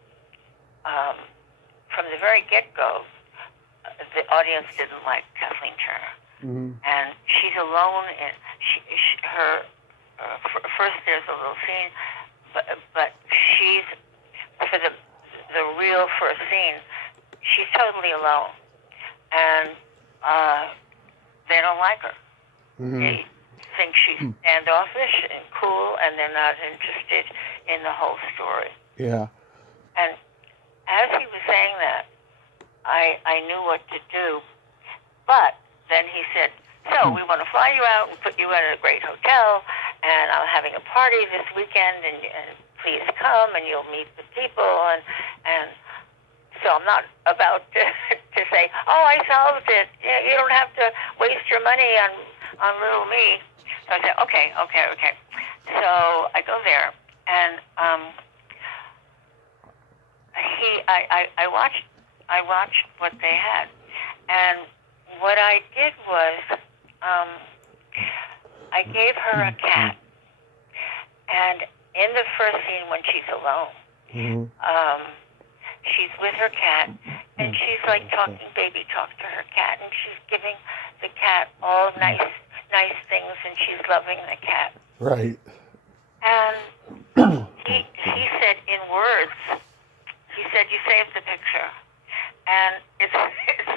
from the very get-go, the audience didn't like Kathleen Turner. Mm-hmm. And she's alone in her. First, there's a little scene, but she's for the real first scene. She's totally alone, and they don't like her. Mm-hmm. They think she's standoffish and cool, and they're not interested in the whole story. Yeah. And as he was saying that, I knew what to do, but then he said, so we want to fly you out and put you in a great hotel, and I'm having a party this weekend, and please come, and you'll meet the people, and so I'm not about to say, oh, I solved it. You don't have to waste your money on little me. So I said, okay. So I go there, and I watched what they had, and what I did was I gave her a cat, and in the first scene when she's alone, she's with her cat, and she's like talking baby talk to her cat, and she's giving the cat all nice things, and she's loving the cat. Right. And he said in words, he said, you saved the picture. And it's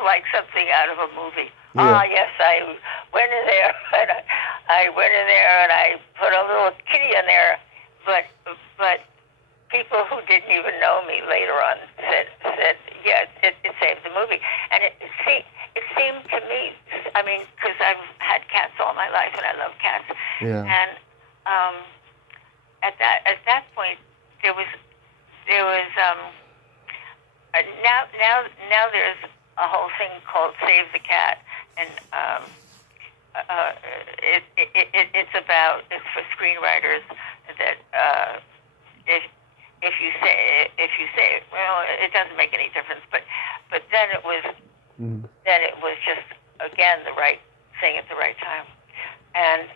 like something out of a movie. Yeah. Yes, I went in there, and I went in there, and I put a little kitty in there. But people who didn't even know me later on said yeah, it saved the movie. And it seemed to me, I mean, because I've had cats all my life, and I love cats. Yeah. And at that point, there was now there's a whole thing called Save the Cat, and it's for screenwriters that if you say well, it doesn't make any difference, but then it was just again the right thing at the right time, and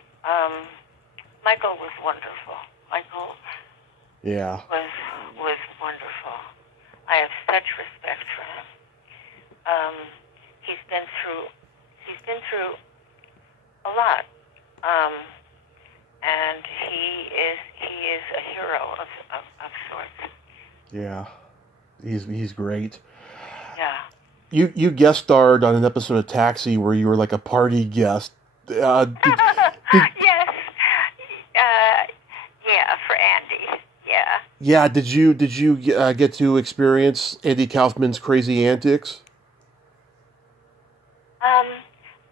Michael was wonderful. Michael Yeah. was wonderful. I have such respect for him. He's been through a lot, and he is a hero of sorts. Yeah, he's great. Yeah. You guest starred on an episode of Taxi where you were like a party guest. Yes. Yeah, for Andy. Yeah. Yeah. Did you get to experience Andy Kaufman's crazy antics?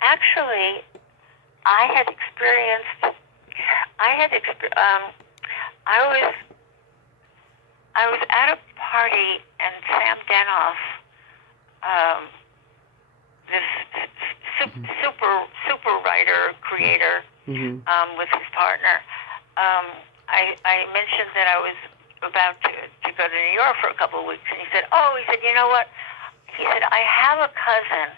Actually, I was at a party and Sam Denoff, this super writer creator, with his partner. I mentioned that I was about to go to New York for a couple of weeks, and he said, you know what? He said, I have a cousin.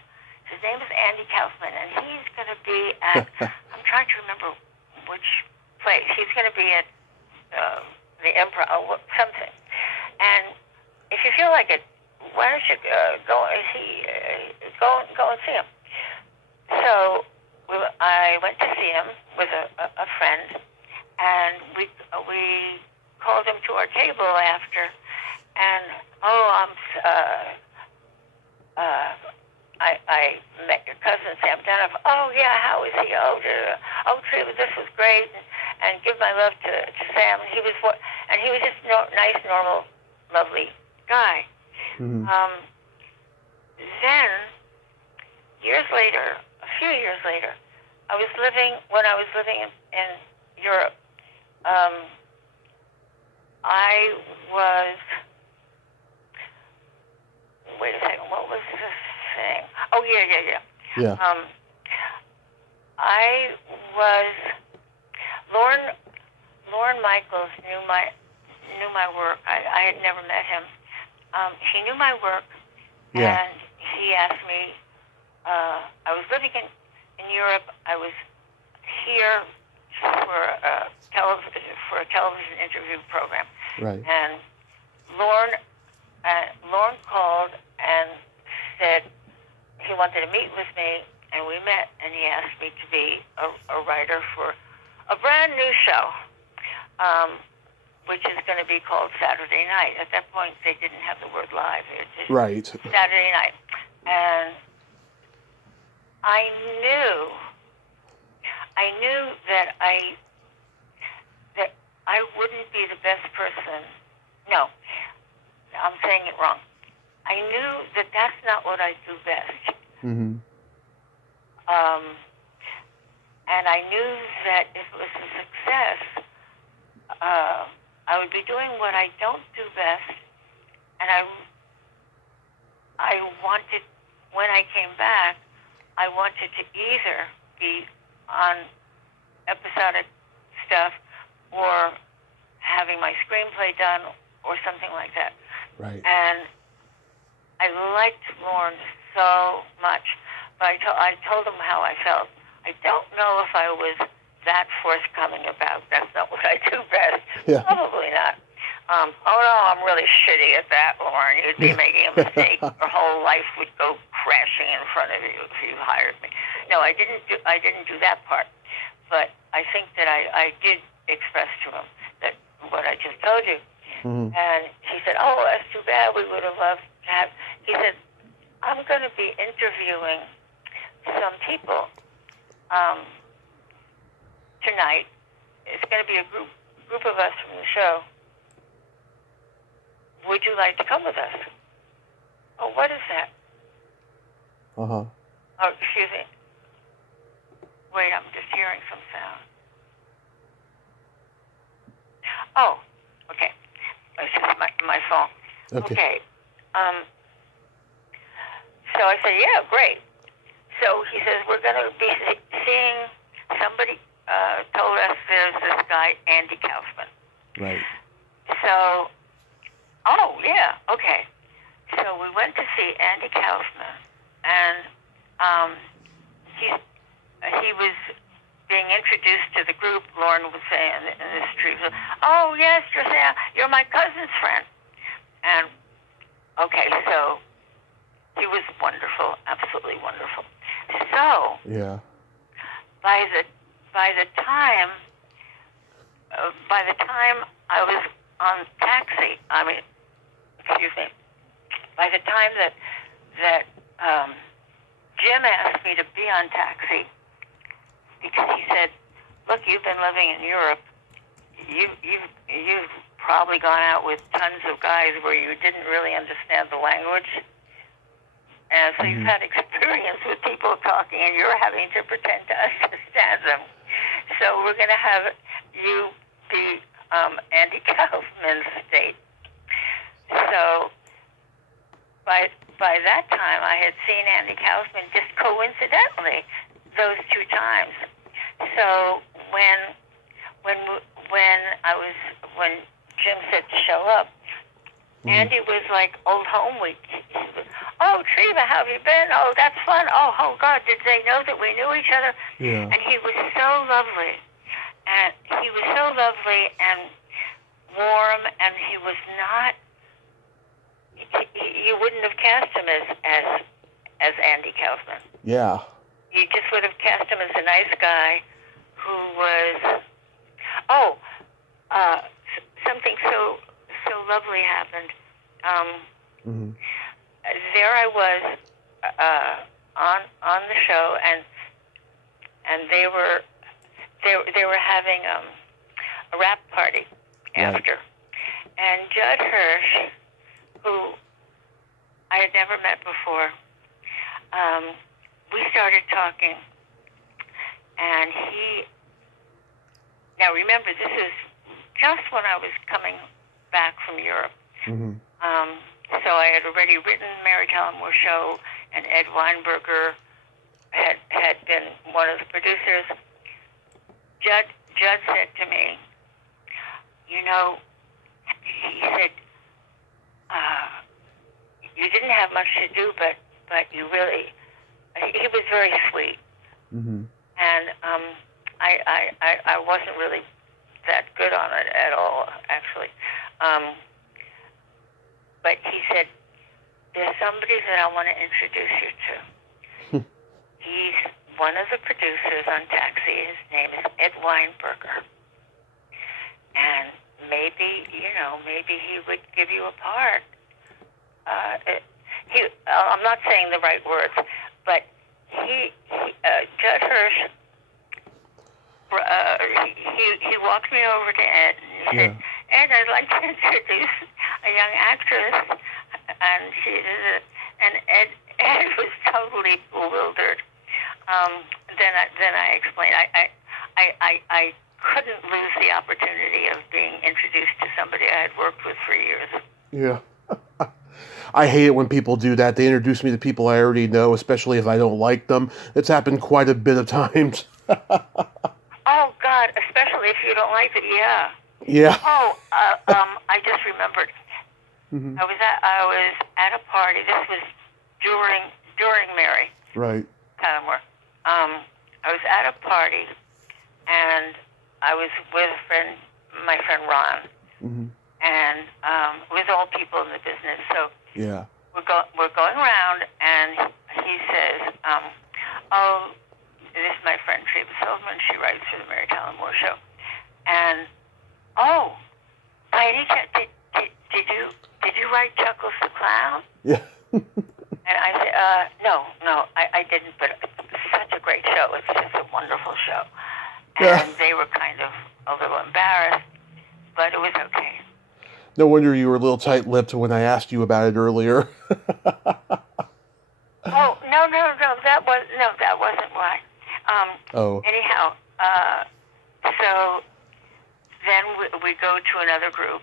His name is Andy Kaufman, and he's going to be at, I'm trying to remember which place. He's going to be at the Improv, something. And if you feel like it, why don't you go and see him? So I went to see him with a friend, and we called him to our table after, and I met your cousin Sam Denoff. Oh yeah, how is he? Treva, this was great, and give my love to Sam. He was just nice, normal, lovely guy. Mm-hmm. Then a few years later, when I was living in Europe, I was. Wait a second. What was this thing? Oh yeah. Yeah. I was. Lauren Michaels knew my work. I had never met him. He knew my work, Yeah. and he asked me. I was living in Europe. I was here for a television interview program. Right. And Lauren called and said he wanted to meet with me, and we met, and he asked me to be a writer for a brand new show, which is going to be called Saturday Night. At that point, they didn't have the word live. It just Right. Saturday Night. And I knew that I wouldn't be the best person. No, I'm saying it wrong. I knew that that's not what I do best. Mm-hmm. And I knew that if it was a success, I would be doing what I don't do best. And I wanted, when I came back, I wanted to either be on episodic stuff or having my screenplay done or something like that. Right. And I liked Lauren so much, but I told him how I felt. I don't know if I was that forthcoming about that's not what I do best. Yeah. Probably not. Oh no, I'm really shitty at that, Lauren. You'd be making a mistake. Your whole life would go crashing in front of you if you hired me. No, I didn't do that part. But I think that I did express to him that what I just told you. Mm-hmm. And he said, "Oh, that's too bad. We would have loved to have." He said, "I'm going to be interviewing some people tonight. It's going to be a group of us from the show. Would you like to come with us?" Oh, what is that? Uh-huh. Oh, excuse me. Wait, I'm just hearing some sound. Oh, okay. It's just my phone. Okay. So I said, yeah, great. So he says, we're going to be seeing somebody told us there's this guy, Andy Kaufman. Right. So, oh, yeah, okay. So we went to see Andy Kaufman, and he was being introduced to the group, Lauren would say in this tree, "Oh yes, you're my cousin's friend." And okay, so he was wonderful, absolutely wonderful. So yeah. by the time I was on Taxi, excuse me, by the time that Jim asked me to be on Taxi, because he said, "Look, you've been living in Europe. You've probably gone out with tons of guys where you didn't really understand the language, and so you've had experience with people talking, and you're having to pretend to understand them. So we're going to have you be Andy Kaufman's date." So by that time, I had seen Andy Kaufman just coincidentally those two times. So when Jim said to show up, Andy was like old home week. "Oh, Treva, how have you been? Oh, that's fun. Oh God, did they know that we knew each other?" Yeah. And he was so lovely, and warm, and he was not. You wouldn't have cast him as Andy Kaufman. Yeah. You just would have cast him as a nice guy who was. Something so lovely happened. There I was on the show, and they were having a rap party after, and Judd Hirsch, who I had never met before, we started talking, and now remember, this is just when I was coming back from Europe. So I had already written Mary Tyler Moore Show, and Ed Weinberger had been one of the producers. Judd said to me, he said, "You didn't have much to do, but you really," he was very sweet. And I wasn't really that good on it at all, actually. But he said, "There's somebody that I want to introduce you to. He's one of the producers on Taxi. His name is Ed Weinberger. And maybe he would give you a part." I'm not saying the right words, but Judd Hirsch, he walked me over to Ed, and he said, "Ed, I'd like to introduce a young actress." And and Ed was totally bewildered. Then I explained, I couldn't lose the opportunity of being introduced to somebody I had worked with for years. Yeah. I hate it when people do that. They introduce me to people I already know, especially if I don't like them. It's happened quite a bit of times. Oh, God, especially if you don't like it, yeah. Yeah. Oh, I just remembered. I was at a party. This was during Mary. Right. Tyler. I was at a party, and I was with my friend Ron, and with all people in the business. So yeah, we're going around, and he says, "Oh, this is my friend Treva Silverman. She writes for the Mary Tyler Moore Show." And by any chance, did you write Chuckles the Clown? Yeah. And I said, no, I didn't, but it's such a great show. It's just a wonderful show. And they were kind of a little embarrassed, but it was okay. No wonder you were a little tight-lipped when I asked you about it earlier. Oh, no, that wasn't why. Anyhow, so then we go to another group,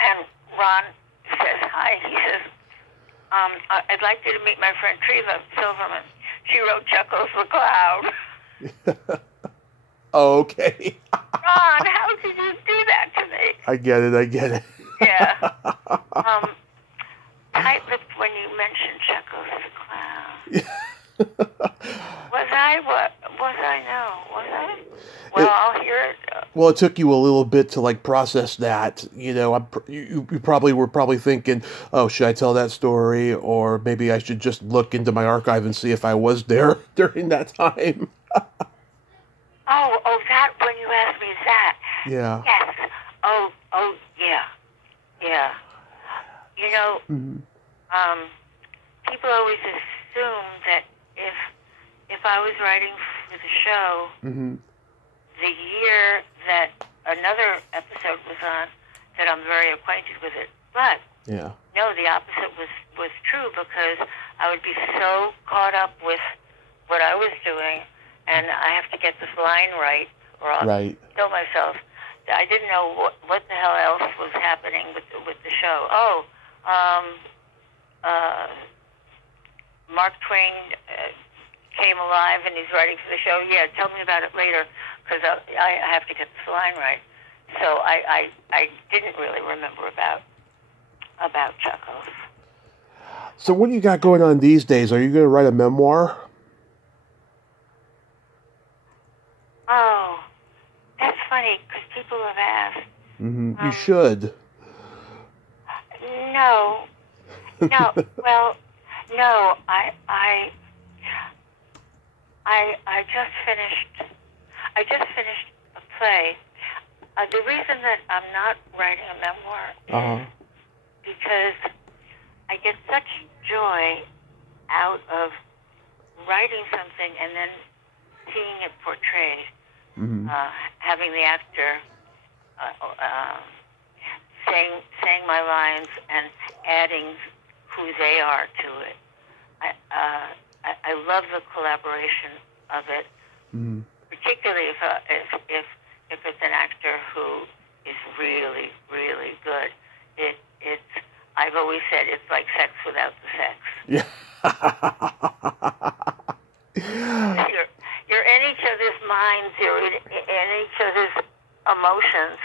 and Ron says hi. He says, "I'd like you to meet my friend Treva Silverman. She wrote Chuckles the Clown." Okay. Ron, how did you do that to me? I get it. Yeah. Tight-lipped when you mentioned Chuckles the Clown. Was I? What? Was I? No. Was I? Well, it took you a little bit to like process that. You probably were thinking, "Oh, should I tell that story, or maybe I should just look into my archive and see if I was there during that time." That when you asked me that. Yeah. Yes. Yeah. Yeah. Mm-hmm. People always assume that if I was writing for the show, Mm-hmm. the year that another episode was on, that I'm very acquainted with it. But Yeah. no, the opposite was true, because I would be so caught up with what I was doing, and I have to get this line right, or I'll Right. kill myself. I didn't know what the hell else was happening with the show. Mark Twain came alive and he's writing for the show. Yeah, tell me about it later, because I have to get this line right. So I didn't really remember about Chuckles. So what do you got going on these days? Are you going to write a memoir? Oh, that's funny, because people have asked. Mm-hmm. You should. No. Well, no. I just finished. I just finished a play. The reason that I'm not writing a memoir is because I get such joy out of writing something and then seeing it portrayed. Mm-hmm. Having the actor saying my lines and adding who they are to it. I love the collaboration of it, Mm-hmm. particularly if it's an actor who is really, really good. It's I've always said it's like sex without the sex. Yeah. You're in each other's minds. You're in each other's emotions.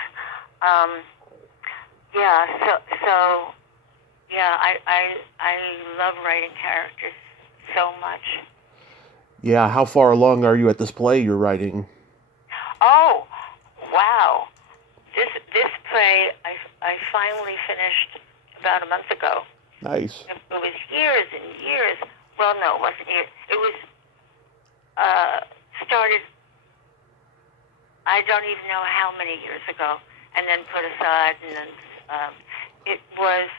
I love writing characters so much. Yeah. How far along are you at this play you're writing? Oh, wow! This play I finally finished about a month ago. Nice. It was years and years. Well, no, it wasn't years. It was started. I don't even know how many years ago, and then put aside, and then it was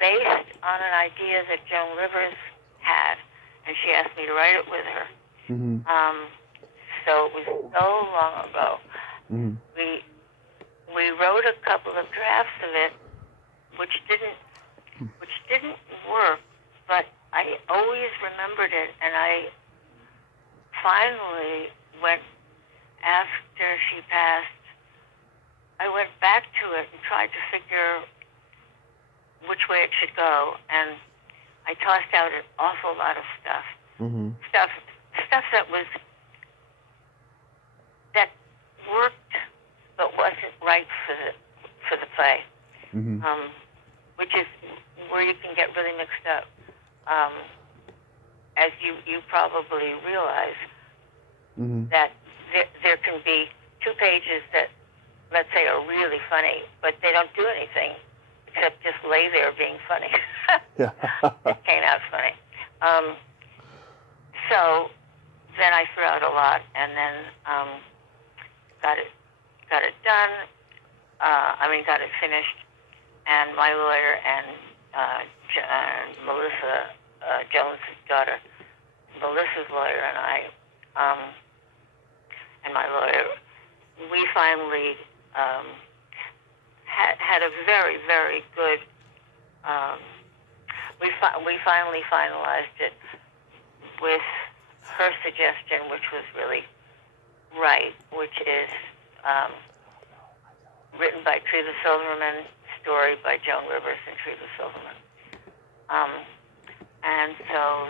based on an idea that Joan Rivers had, and she asked me to write it with her. Mm-hmm. So it was so long ago. Mm-hmm. We wrote a couple of drafts of it, which didn't work, but I always remembered it, and I finally went, after she passed, I went back to it and tried to figure which way it should go, and I tossed out an awful lot of stuff. Mm-hmm. Stuff that worked but wasn't right for the play. Mm-hmm. Which is where you can get really mixed up. As you probably realize, Mm-hmm. that there can be 2 pages that, let's say, are really funny, but they don't do anything except just lay there being funny. Yeah. It came out funny. So then I threw out a lot, and then got it done. Got it finished, and my lawyer and Melissa, Jones' daughter, Melissa's lawyer, and I, and my lawyer, we finally had a very, very good. We finally finalized it with her suggestion, which was really right, which is written by Treva Silverman, story by Joan Rivers and Treva Silverman. And so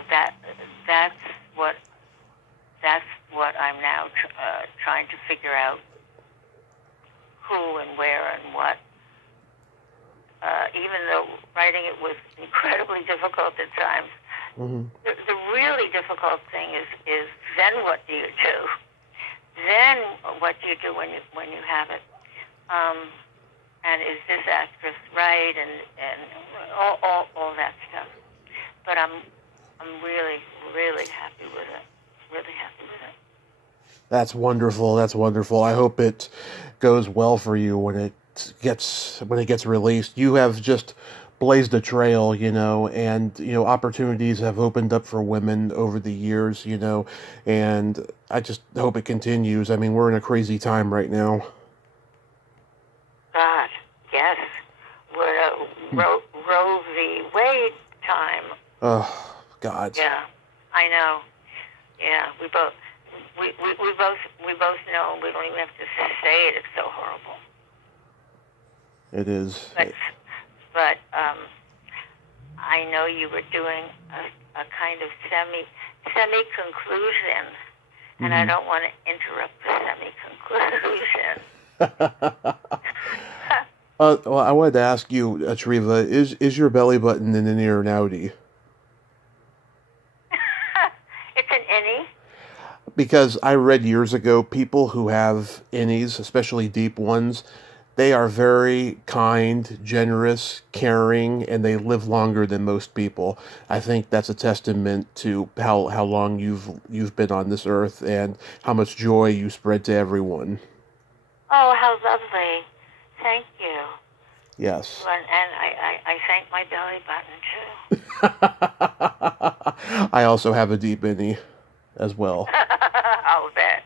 that's what I'm now trying to figure out, who and where and what. Even though writing it was incredibly difficult at times, Mm-hmm. the really difficult thing is then what do you do? then what do you do when you have it? And is this actress right? And all that stuff. But I'm really, really happy with it. Really happy with it. That's wonderful. That's wonderful. I hope it goes well for you when it gets released. You have just blazed a trail, and opportunities have opened up for women over the years, and I just hope it continues. I mean, we're in a crazy time right now. God, yes, we're a Roe v. Wade time. Oh, God. Yeah, I know. Yeah, we both know. We don't even have to say it. It's so horrible. It is. But I know you were doing a kind of semi-conclusion, and I don't want to interrupt the semi-conclusion. Well, I wanted to ask you, Treva, is your belly button an innie or an outie? It's an innie. Because I read years ago, people who have innies, especially deep ones, they are very kind, generous, caring, and they live longer than most people. I think that's a testament to how long you've been on this earth and how much joy you spread to everyone. Oh, how lovely. Thank you. Yes. And I thank my belly button, too. I also have a deep innie as well. I'll bet.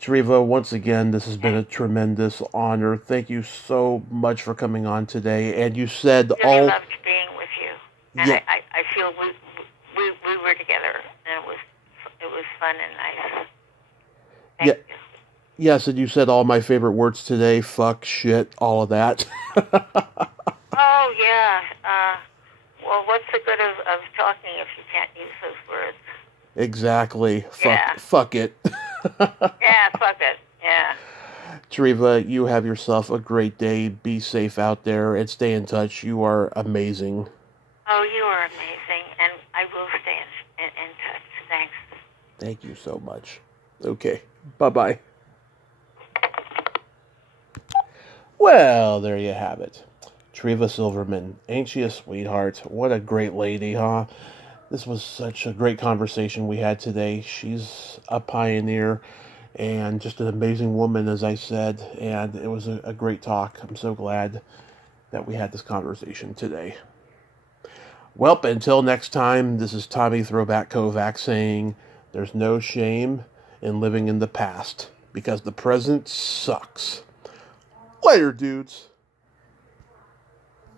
Treva, once again, this has been a tremendous honor. Thank you so much for coming on today. And you said really loved being with you. And yeah. I feel we were together, and it was fun and nice. Thank you. Yes, and you said all my favorite words today. Fuck, shit, all of that. Oh, yeah. Well, what's the good of talking if you can't use those words? Exactly. Yeah. Fuck it. Yeah, fuck it. Yeah. Treva, you have yourself a great day. Be safe out there and stay in touch. You are amazing. Oh, you are amazing, and I will stay in touch. Thanks. Thank you so much. Okay. Bye-bye. Well, there you have it. Treva Silverman. Ain't she a sweetheart? What a great lady, huh? This was such a great conversation we had today. She's a pioneer and just an amazing woman, as I said, and it was a great talk. I'm so glad that we had this conversation today. Well, until next time, this is Tommy Throwback Kovac saying there's no shame in living in the past because the present sucks. Later, dudes.